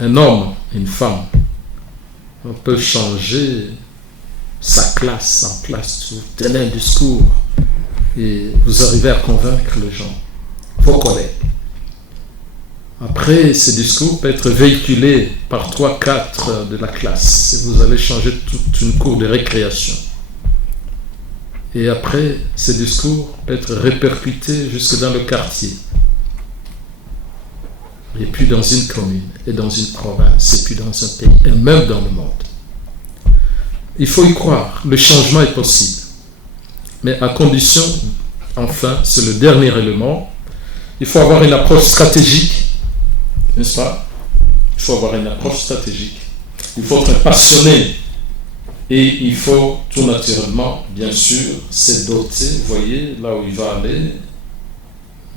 Un homme et une femme, on peut changer sa classe en place. Vous tenez un discours et vous arrivez à convaincre les gens, vos collègues. Après, ce discours peut être véhiculé par 3-4 de la classe et vous allez changer toute une cour de récréation. Et après, ce discours peut être répercuté jusque dans le quartier. Et puis dans une commune, et dans une province, et puis dans un pays, et même dans le monde. Il faut y croire, le changement est possible. Mais à condition, enfin, c'est le dernier élément, il faut avoir une approche stratégique, n'est-ce pas? Il faut avoir une approche stratégique. Il faut être passionné. Et il faut tout naturellement, bien sûr, se doter. Vous voyez, là où il va aller,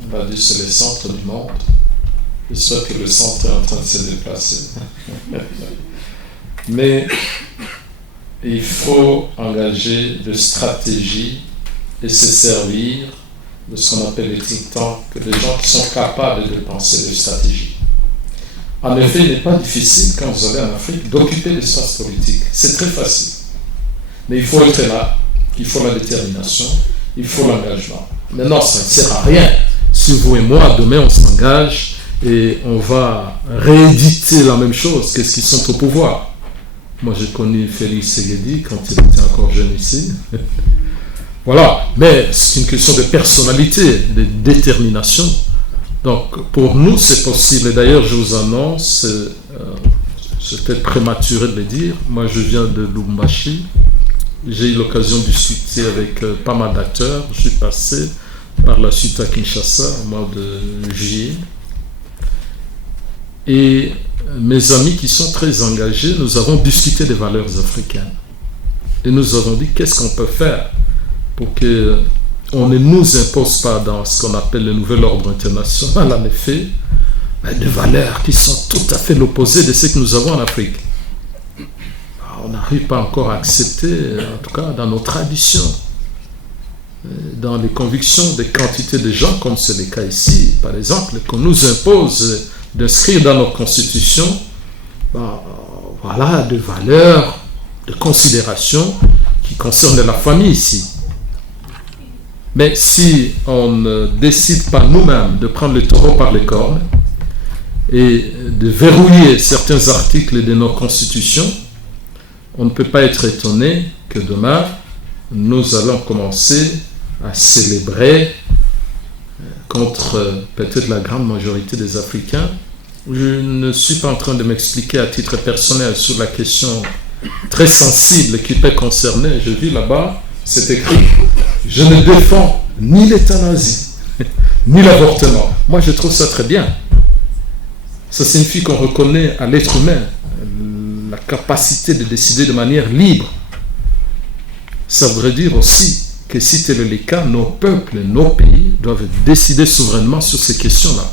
on va dire c'est le centre du monde. J'espère que le centre est en train de se déplacer. Mais il faut engager de stratégie et se servir de ce qu'on appelle les think tanks, des gens qui sont capables de penser de stratégie. En effet, il n'est pas difficile, quand vous allez en Afrique, d'occuper l'espace politique. C'est très facile. Mais il faut être là, il faut la détermination, il faut l'engagement. Maintenant, ça ne sert à rien. Si vous et moi, demain, on s'engage et on va rééditer la même chose qu'est-ce qu'ils sont au pouvoir. Moi, j'ai connu Félix Tshisekedi quand il était encore jeune ici. Voilà, mais c'est une question de personnalité, de détermination. Donc, pour nous, c'est possible. Et d'ailleurs, je vous annonce, c'est peut-être prématuré de le dire, moi, je viens de Lubumbashi. J'ai eu l'occasion de discuter avec pas mal d'acteurs. Je suis passé par la suite à Kinshasa au mois de juillet. Et mes amis qui sont très engagés, nous avons discuté des valeurs africaines. Et nous avons dit qu'est-ce qu'on peut faire pour qu'on ne nous impose pas dans ce qu'on appelle le nouvel ordre international, en effet, des valeurs qui sont tout à fait l'opposé de ce que nous avons en Afrique. On n'arrive pas encore à accepter, en tout cas dans nos traditions, dans les convictions des quantités de gens, comme c'est le cas ici, par exemple, qu'on nous impose d'inscrire dans nos constitutions, voilà, des valeurs, de considération qui concernent la famille ici. Mais si on ne décide pas nous-mêmes de prendre le taureau par les cornes et de verrouiller certains articles de nos constitutions, on ne peut pas être étonné que demain, nous allons commencer à célébrer contre peut-être la grande majorité des Africains. Je ne suis pas en train de m'expliquer à titre personnel sur la question très sensible qui peut concerner, je vis là-bas, c'est écrit, je ne défends ni l'euthanasie, ni l'avortement. Moi, je trouve ça très bien. Ça signifie qu'on reconnaît à l'être humain la capacité de décider de manière libre. Ça voudrait dire aussi que si tel est le cas, nos peuples, nos pays doivent décider souverainement sur ces questions-là.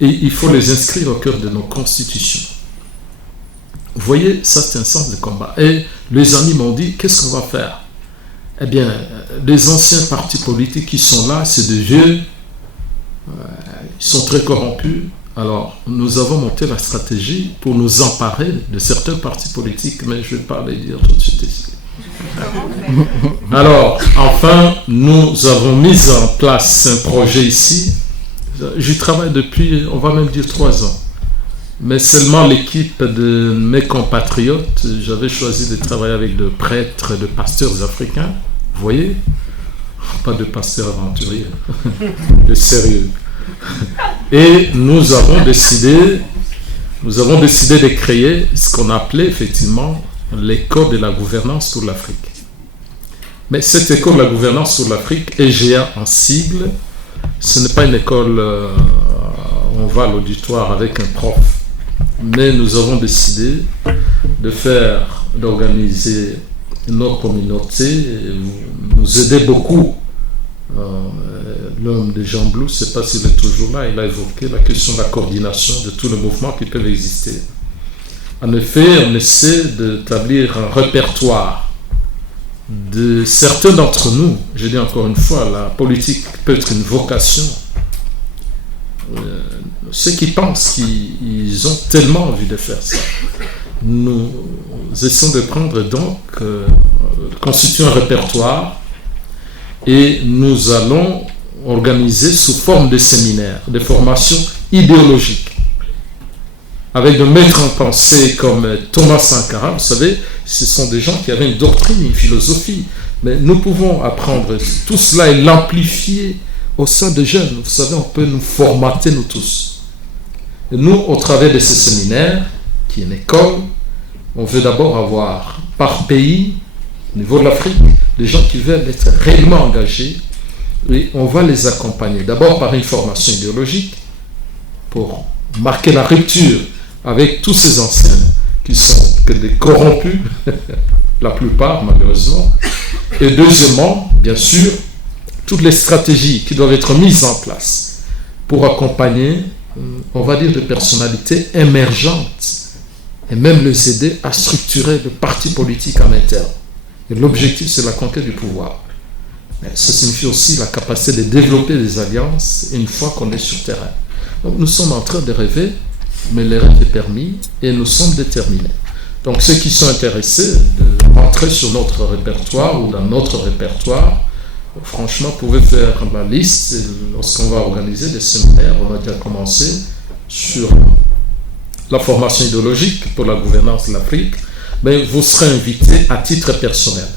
Et il faut les inscrire au cœur de nos constitutions. Vous voyez, ça c'est un sens de combat. Et les amis m'ont dit, qu'est-ce qu'on va faire? Eh bien, les anciens partis politiques qui sont là, c'est des vieux, ils sont très corrompus. Alors, nous avons monté la stratégie pour nous emparer de certains partis politiques, mais je ne vais pas les dire tout de suite ici. Alors, enfin, nous avons mis en place un projet ici. J'y travaille depuis, on va même dire 3 ans. Mais seulement l'équipe de mes compatriotes, j'avais choisi de travailler avec de prêtres, de pasteurs africains. Vous voyez? Pas de pasteurs aventuriers, de sérieux. Et nous avons décidé de créer ce qu'on appelait effectivement l'école de la gouvernance pour l'Afrique. Mais cette école de la gouvernance pour l'Afrique, EGA en sigle, ce n'est pas une école où on va à l'auditoire avec un prof. mais nous avons décidé d'organiser nos communautés et nous aider beaucoup. L'homme de Jean Blou, je ne sais pas s'il est toujours là, il a évoqué la question de la coordination de tous les mouvements qui peuvent exister. En effet, on essaie d'établir un répertoire de certains d'entre nous. Je dis encore une fois, la politique peut être une vocation. Ceux qui pensent qu'ils ont tellement envie de faire ça. Nous essayons de prendre donc, constituer un répertoire et nous allons organiser sous forme de séminaires, de formations idéologiques, avec des maîtres en pensée comme Thomas Sankara. Vous savez, ce sont des gens qui avaient une doctrine, une philosophie, mais nous pouvons apprendre tout cela et l'amplifier au sein des jeunes. Vous savez, on peut nous formater, nous tous. Et nous, au travers de ces séminaires, qui est une école, on veut d'abord avoir par pays, au niveau de l'Afrique, des gens qui veulent être réellement engagés, et on va les accompagner d'abord par une formation idéologique pour marquer la rupture avec tous ces anciens qui sont que des corrompus, la plupart malheureusement, et deuxièmement, bien sûr, toutes les stratégies qui doivent être mises en place pour accompagner, on va dire, des personnalités émergentes et même les aider à structurer le parti politique en interne. Et l'objectif, c'est la conquête du pouvoir. Mais ça signifie aussi la capacité de développer des alliances une fois qu'on est sur terrain. Donc nous sommes en train de rêver, mais les rêves est permis et nous sommes déterminés. Donc ceux qui sont intéressés de rentrer sur notre répertoire ou dans notre répertoire, franchement, vous pouvez faire la liste. Lorsqu'on va organiser des séminaires, on a déjà commencé sur la formation idéologique pour la gouvernance de l'Afrique, mais vous serez invité à titre personnel.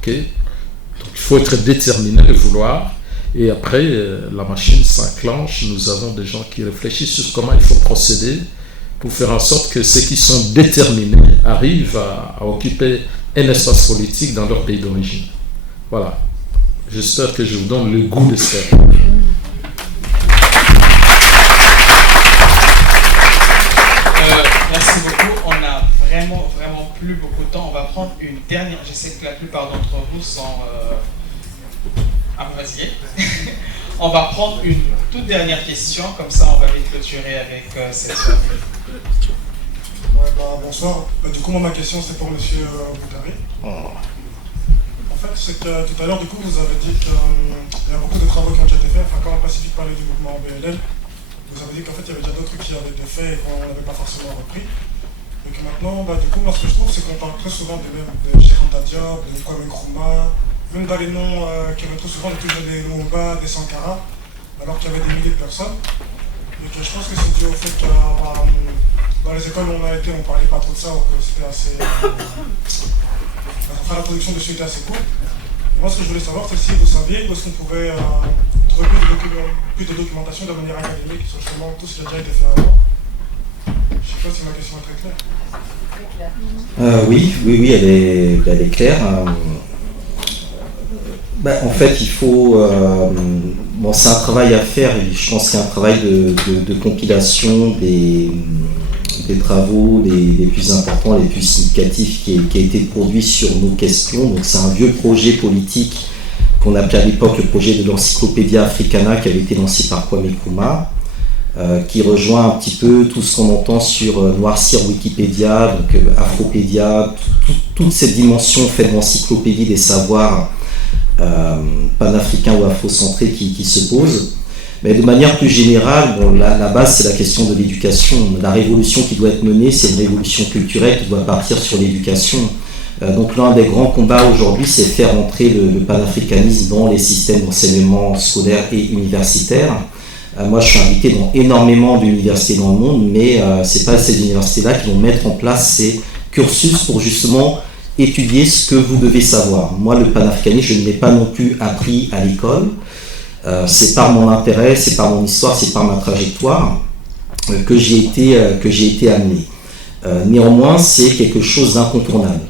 Okay? Donc il faut être déterminé et vouloir. Et après, la machine s'enclenche. Nous avons des gens qui réfléchissent sur comment il faut procéder pour faire en sorte que ceux qui sont déterminés arrivent à occuper un espace politique dans leur pays d'origine. Voilà. J'espère que je vous donne le goût de ça. Merci beaucoup. On a vraiment plus beaucoup de temps. On va prendre une dernière. Je sais que la plupart d'entre vous sont un peu fatigués. On va prendre une toute dernière question. Comme ça, on va vite clôturer avec cette soirée. Ouais, bonsoir. Du coup, moi, ma question, c'est pour monsieur Boukari. En fait, c'est que tout à l'heure, du coup, vous avez dit qu'il y a beaucoup de travaux qui ont déjà été faits. Enfin, quand le Pacifique parlait du mouvement BLL, vous avez dit qu'en fait, il y avait déjà d'autres trucs qui avaient été faits et qu'on n'avait pas forcément repris. Et que maintenant, du coup, moi, ce que je trouve, c'est qu'on parle très souvent des Cheikh Anta Diop, des Kwame Nkrumah, même dans les noms qui avaient trop souvent toujours des Lumumba, des Sankara, alors qu'il y avait des milliers de personnes. Et que je pense que c'est dû au fait que dans les écoles où on a été, on ne parlait pas trop de ça, ou que c'était assez... la production dessus était assez courte. Moi, ce que je voulais savoir, c'est si vous saviez où est-ce qu'on pouvait trouver plus de documentation de manière académique sur justement tout ce qui a déjà été fait avant. Je ne sais pas si ma question est très claire. Oui, elle est claire. En fait, il faut... c'est un travail à faire, et je pense qu'il y a un travail de compilation des travaux les plus importants, les plus significatifs qui a été produit sur nos questions. Donc c'est un vieux projet politique qu'on appelait à l'époque le projet de l'Encyclopédia Africana, qui avait été lancé par Kwame Nkrumah, qui rejoint un petit peu tout ce qu'on entend sur Noircir Wikipédia, donc Afropédia, toute cette dimension faite d'encyclopédie des savoirs panafricains ou afrocentrés qui se posent. Mais de manière plus générale, la base, c'est la question de l'éducation. La révolution qui doit être menée, c'est une révolution culturelle qui doit partir sur l'éducation. Donc l'un des grands combats aujourd'hui, c'est faire entrer le panafricanisme dans les systèmes d'enseignement scolaire et universitaire. Moi, je suis invité dans énormément d'universités dans le monde, mais ce n'est pas ces universités-là qui vont mettre en place ces cursus pour justement étudier ce que vous devez savoir. Moi, le panafricanisme, je ne l'ai pas non plus appris à l'école. C'est par mon intérêt, c'est par mon histoire, c'est par ma trajectoire que j'ai été amené. Néanmoins, c'est quelque chose d'incontournable.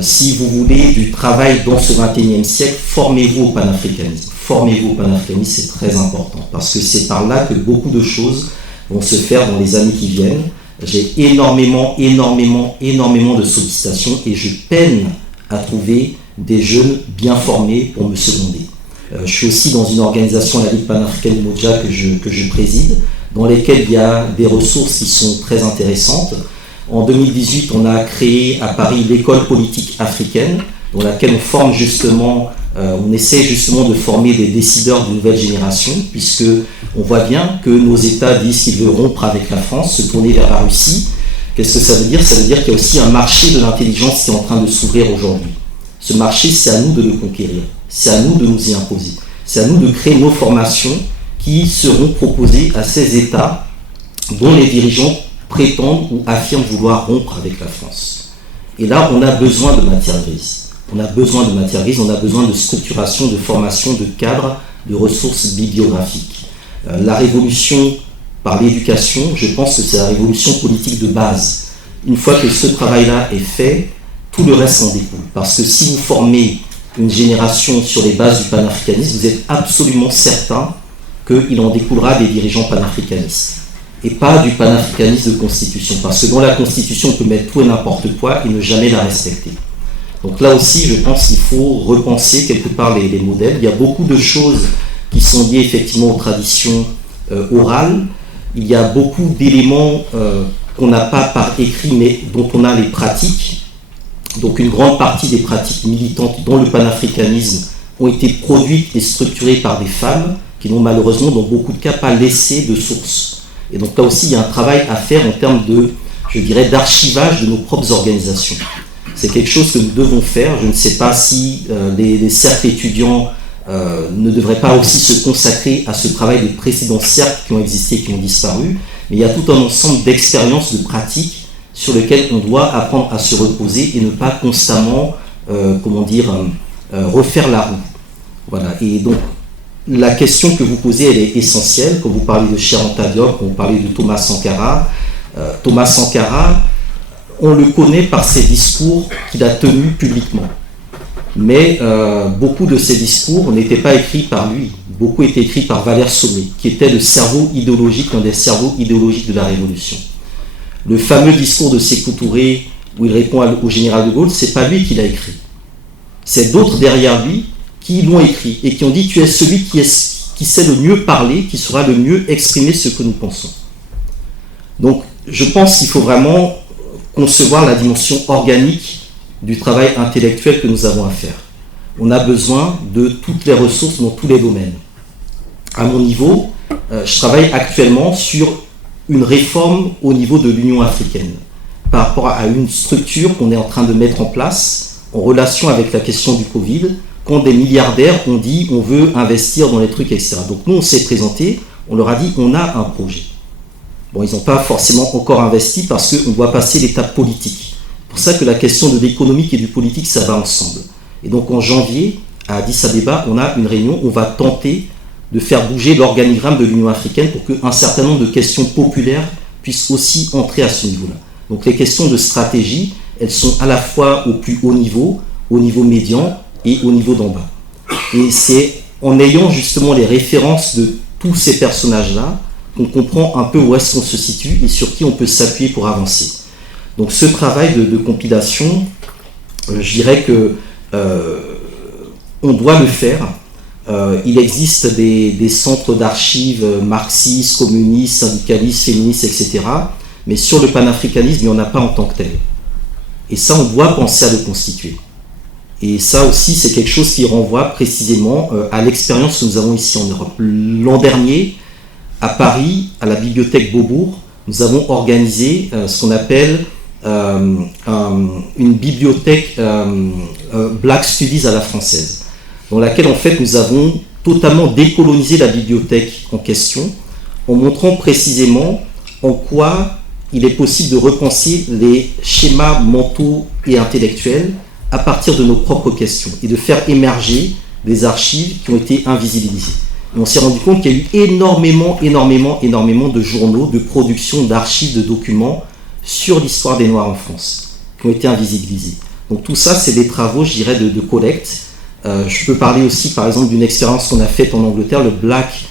Si vous voulez du travail dans ce 21e siècle, formez-vous au panafricanisme. Formez-vous au panafricanisme, c'est très important, parce que c'est par là que beaucoup de choses vont se faire dans les années qui viennent. j'ai énormément de sollicitations et je peine à trouver des jeunes bien formés pour me seconder. Je suis aussi dans une organisation, la Ligue panafricaine Umoja, que je préside, dans lesquelles il y a des ressources qui sont très intéressantes. En 2018, on a créé à Paris l'école politique africaine, dans laquelle on forme justement, on essaie justement de former des décideurs de nouvelle génération, puisque on voit bien que nos États disent qu'ils veulent rompre avec la France, se tourner vers la Russie. Qu'est-ce que ça veut dire? Ça veut dire qu'il y a aussi un marché de l'intelligence qui est en train de s'ouvrir aujourd'hui. Ce marché, c'est à nous de le conquérir, c'est à nous de nous y imposer, c'est à nous de créer nos formations qui seront proposées à ces États dont les dirigeants prétendent ou affirment vouloir rompre avec la France. Et là, on a besoin de matière grise. On a besoin de structuration, de formation, de cadres, de ressources bibliographiques. La révolution par l'éducation, je pense que c'est la révolution politique de base. Une fois que ce travail-là est fait, tout le reste en découle. Parce que si vous formez une génération sur les bases du panafricanisme, vous êtes absolument certain qu'il en découlera des dirigeants panafricanistes. Et pas du panafricanisme de constitution. Parce que dans la constitution, on peut mettre tout et n'importe quoi et ne jamais la respecter. Donc là aussi, je pense qu'il faut repenser quelque part les modèles. Il y a beaucoup de choses qui sont liées effectivement aux traditions orales. Il y a beaucoup d'éléments qu'on n'a pas par écrit, mais dont on a les pratiques. Donc une grande partie des pratiques militantes dans le panafricanisme ont été produites et structurées par des femmes qui n'ont malheureusement dans beaucoup de cas pas laissé de source. Et donc là aussi, il y a un travail à faire en termes de, je dirais, d'archivage de nos propres organisations. C'est quelque chose que nous devons faire. Je ne sais pas si les cercles étudiants ne devraient pas aussi se consacrer à ce travail des précédents cercles qui ont existé, qui ont disparu. Mais il y a tout un ensemble d'expériences, de pratiques sur lesquelles on doit apprendre à se reposer et ne pas constamment, refaire la roue. Voilà. Et donc, la question que vous posez, elle est essentielle. Quand vous parlez de Cheikh Anta Diop, quand vous parlez de Thomas Sankara, on le connaît par ses discours qu'il a tenus publiquement. Mais beaucoup de ces discours n'étaient pas écrits par lui. Beaucoup étaient écrits par Valère Sommet, qui était le cerveau idéologique, l'un des cerveaux idéologiques de la Révolution. Le fameux discours de Sékou Touré, où il répond au général de Gaulle, c'est pas lui qui l'a écrit. C'est d'autres derrière lui qui l'ont écrit et qui ont dit « Tu es celui qui sait le mieux parler, qui saura le mieux exprimer ce que nous pensons. » Donc, je pense qu'il faut vraiment concevoir la dimension organique du travail intellectuel que nous avons à faire. On a besoin de toutes les ressources dans tous les domaines. À mon niveau, je travaille actuellement sur une réforme au niveau de l'Union africaine par rapport à une structure qu'on est en train de mettre en place en relation avec la question du Covid, quand des milliardaires ont dit on veut investir dans les trucs, etc. Donc nous, on s'est présenté, on leur a dit on a un projet. Bon, ils n'ont pas forcément encore investi parce qu'on doit passer l'étape politique. C'est pour ça que la question de l'économique et du politique, ça va ensemble. Et donc en janvier, à Addis Abeba, on a une réunion, on va tenter de faire bouger l'organigramme de l'Union africaine pour qu'un certain nombre de questions populaires puissent aussi entrer à ce niveau-là. Donc les questions de stratégie, elles sont à la fois au plus haut niveau médian et au niveau d'en bas. Et c'est en ayant justement les références de tous ces personnages-là qu'on comprend un peu où est-ce qu'on se situe et sur qui on peut s'appuyer pour avancer. Donc ce travail de compilation, je dirais que on doit le faire. Il existe des centres d'archives marxistes, communistes, syndicalistes, féministes, etc. Mais sur le panafricanisme, il n'y en a pas en tant que tel. Et ça, on doit penser à le constituer. Et ça aussi, c'est quelque chose qui renvoie précisément à l'expérience que nous avons ici en Europe. L'an dernier, à Paris, à la bibliothèque Beaubourg, nous avons organisé ce qu'on appelle une bibliothèque Black Studies à la française, dans laquelle en fait nous avons totalement décolonisé la bibliothèque en question, en montrant précisément en quoi il est possible de repenser les schémas mentaux et intellectuels à partir de nos propres questions et de faire émerger des archives qui ont été invisibilisées. Et on s'est rendu compte qu'il y a eu énormément de journaux, de production, d'archives, de documents sur l'histoire des Noirs en France, qui ont été invisibilisés. Donc tout ça, c'est des travaux, je dirais, de collecte. Je peux parler aussi, par exemple, d'une expérience qu'on a faite en Angleterre, le Black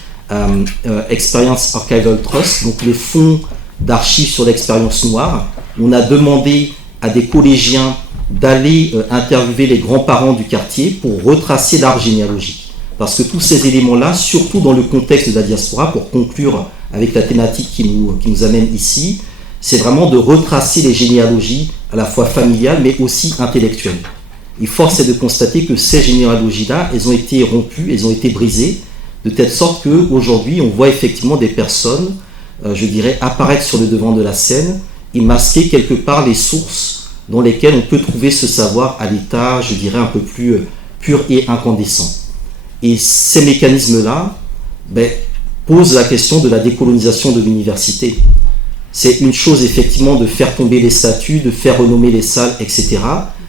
Experience Archival Trust, donc le fonds d'archives sur l'expérience noire. On a demandé à des collégiens d'aller interviewer les grands-parents du quartier pour retracer l'arbre généalogique. Parce que tous ces éléments-là, surtout dans le contexte de la diaspora, pour conclure avec la thématique qui nous amène ici, c'est vraiment de retracer les généalogies à la fois familiales mais aussi intellectuelles. Et force est de constater que ces généalogies-là, elles ont été rompues, elles ont été brisées, de telle sorte qu'aujourd'hui, on voit effectivement des personnes, je dirais, apparaître sur le devant de la scène et masquer quelque part les sources dans lesquelles on peut trouver ce savoir à l'état, je dirais, un peu plus pur et incandescent. Et ces mécanismes-là posent la question de la décolonisation de l'université. C'est une chose, effectivement, de faire tomber les statues, de faire renommer les salles, etc.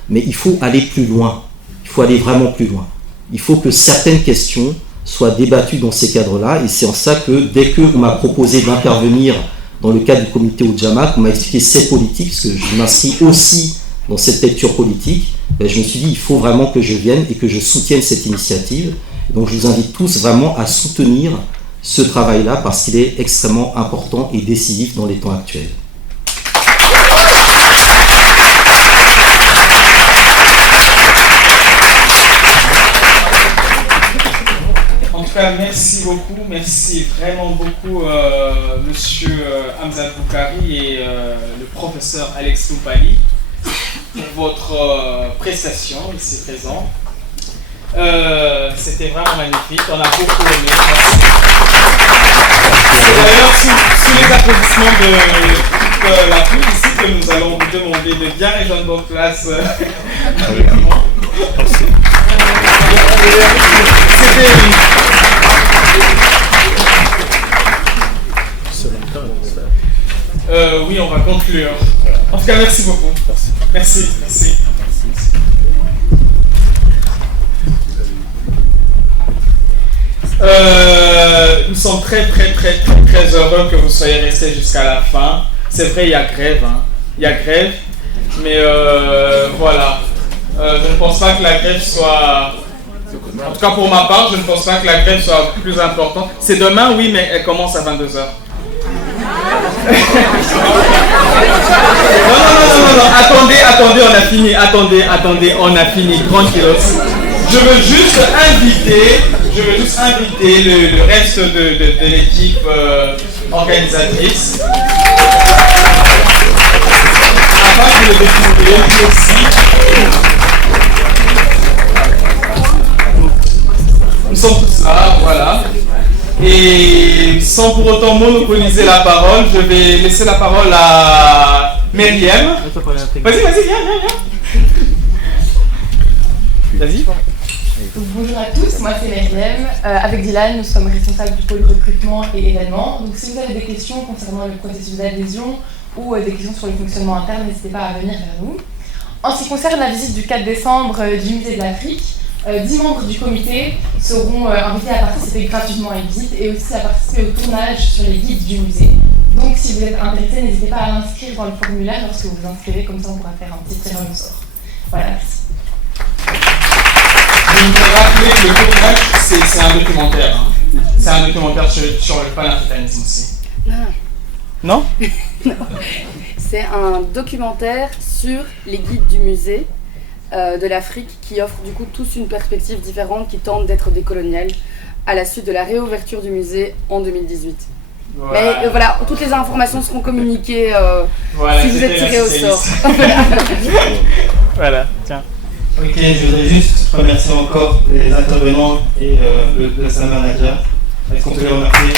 Mais il faut aller plus loin. Il faut aller vraiment plus loin. Il faut que certaines questions soient débattues dans ces cadres-là. Et c'est en ça que, dès qu'on m'a proposé d'intervenir dans le cadre du comité Ujamaa, qu'on m'a expliqué ces politiques, parce que je m'inscris aussi dans cette lecture politique, je me suis dit, il faut vraiment que je vienne et que je soutienne cette initiative. Donc je vous invite tous vraiment à soutenir ce travail-là parce qu'il est extrêmement important et décisif dans les temps actuels. En tout cas, merci beaucoup, merci vraiment beaucoup Monsieur Hamzat Boukari et le professeur Alex Loupali pour votre prestation ici présent. C'était vraiment magnifique, on a beaucoup aimé. C'est d'ailleurs sous les applaudissements de toute la foule ici que nous allons vous demander de bien rejoindre vos places. Oui, on va conclure. En tout cas, merci beaucoup. Merci. Nous sommes très heureux que vous soyez restés jusqu'à la fin. C'est vrai, il y a grève, mais voilà. Je ne pense pas que la grève soit... En tout cas pour ma part, je ne pense pas que la grève soit plus importante. C'est demain, oui, mais elle commence à 22h. Non, attendez, on a fini. Attendez, on a fini, tranquillos. Je veux juste inviter le reste de l'équipe organisatrice afin que le découvriez lui aussi. Nous sommes tous là, voilà. Et sans pour autant monopoliser la parole, je vais laisser la parole à Myriam. Vas-y, viens. Vas-y. Donc, bonjour à tous, moi c'est Myriam. Avec Dylan, nous sommes responsables du pôle recrutement et événements. Donc si vous avez des questions concernant le processus d'adhésion ou des questions sur le fonctionnement interne, n'hésitez pas à venir vers nous. En ce qui concerne la visite du 4 décembre du musée de l'Afrique, 10 membres du comité seront invités à participer gratuitement à une visite et aussi à participer au tournage sur les guides du musée. Donc si vous êtes intéressé, n'hésitez pas à l'inscrire dans le formulaire lorsque vous vous inscrivez, comme ça on pourra faire un petit tirage au sort. Voilà, merci. Je voudrais rappeler que le tournage, c'est un documentaire. Hein. C'est un documentaire sur le panafricanisme aussi. Non. Non. C'est un documentaire sur les guides du musée de l'Afrique qui offre du coup tous une perspective différente qui tente d'être décoloniale à la suite de la réouverture du musée en 2018. Voilà. Mais voilà, toutes les informations seront communiquées si vous êtes tiré au sort. Voilà, tiens. Ok, je voudrais juste remercier encore les intervenants et le SAM manager. Est-ce qu'on peut les remercier?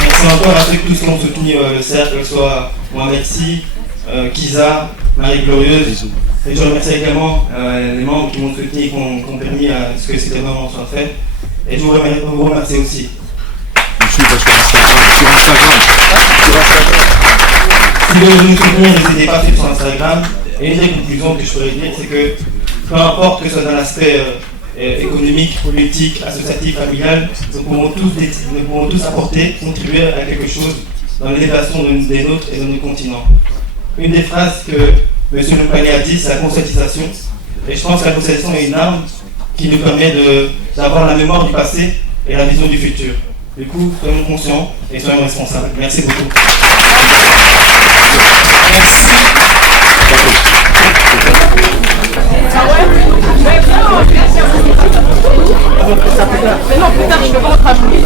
Merci encore à ceux tous qui ont soutenu le cercle, que ce soit Mohamed Si, Kiza, Marie-Glorieuse. Et je remercie également les membres qui m'ont soutenu et qui ont permis à ce que cet événement soit fait. Et je vous remercie aussi. Je suis sur Instagram. Si vous voulez nous soutenir, n'hésitez pas sur Instagram. Et une des conclusions que je pourrais dire, c'est que peu importe que ce soit dans l'aspect économique, politique, associatif, familial, nous pouvons tous apporter, contribuer à quelque chose dans l'élévation des nôtres et de nos continents. Une des phrases que M. Loupali a dit, c'est la conscientisation. Et je pense que la conscientisation est une arme qui nous permet d'avoir la mémoire du passé et la vision du futur. Du coup, soyons conscients et soyons responsables. Merci beaucoup. Mais non, putain, je peux pas rentrer à Paris.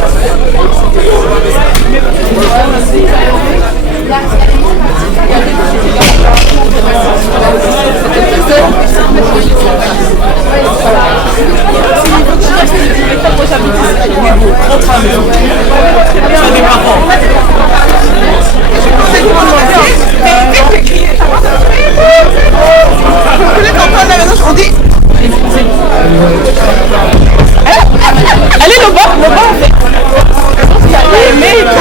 Allez, le bas, en fait. Il a aimé et tout.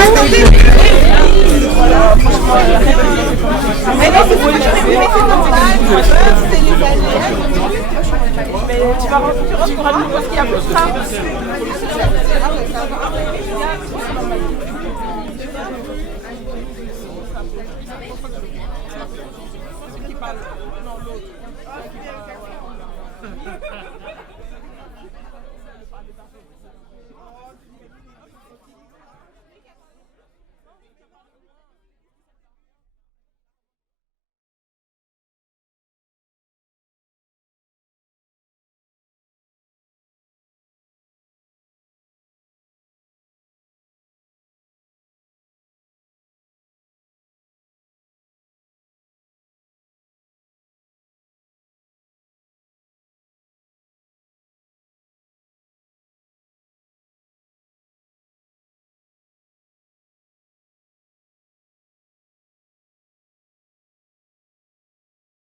Mais non, c'est mais tu vas rentrer en concurrence pour un parce qu'il y a plus de train. Qui parle, non, l'autre.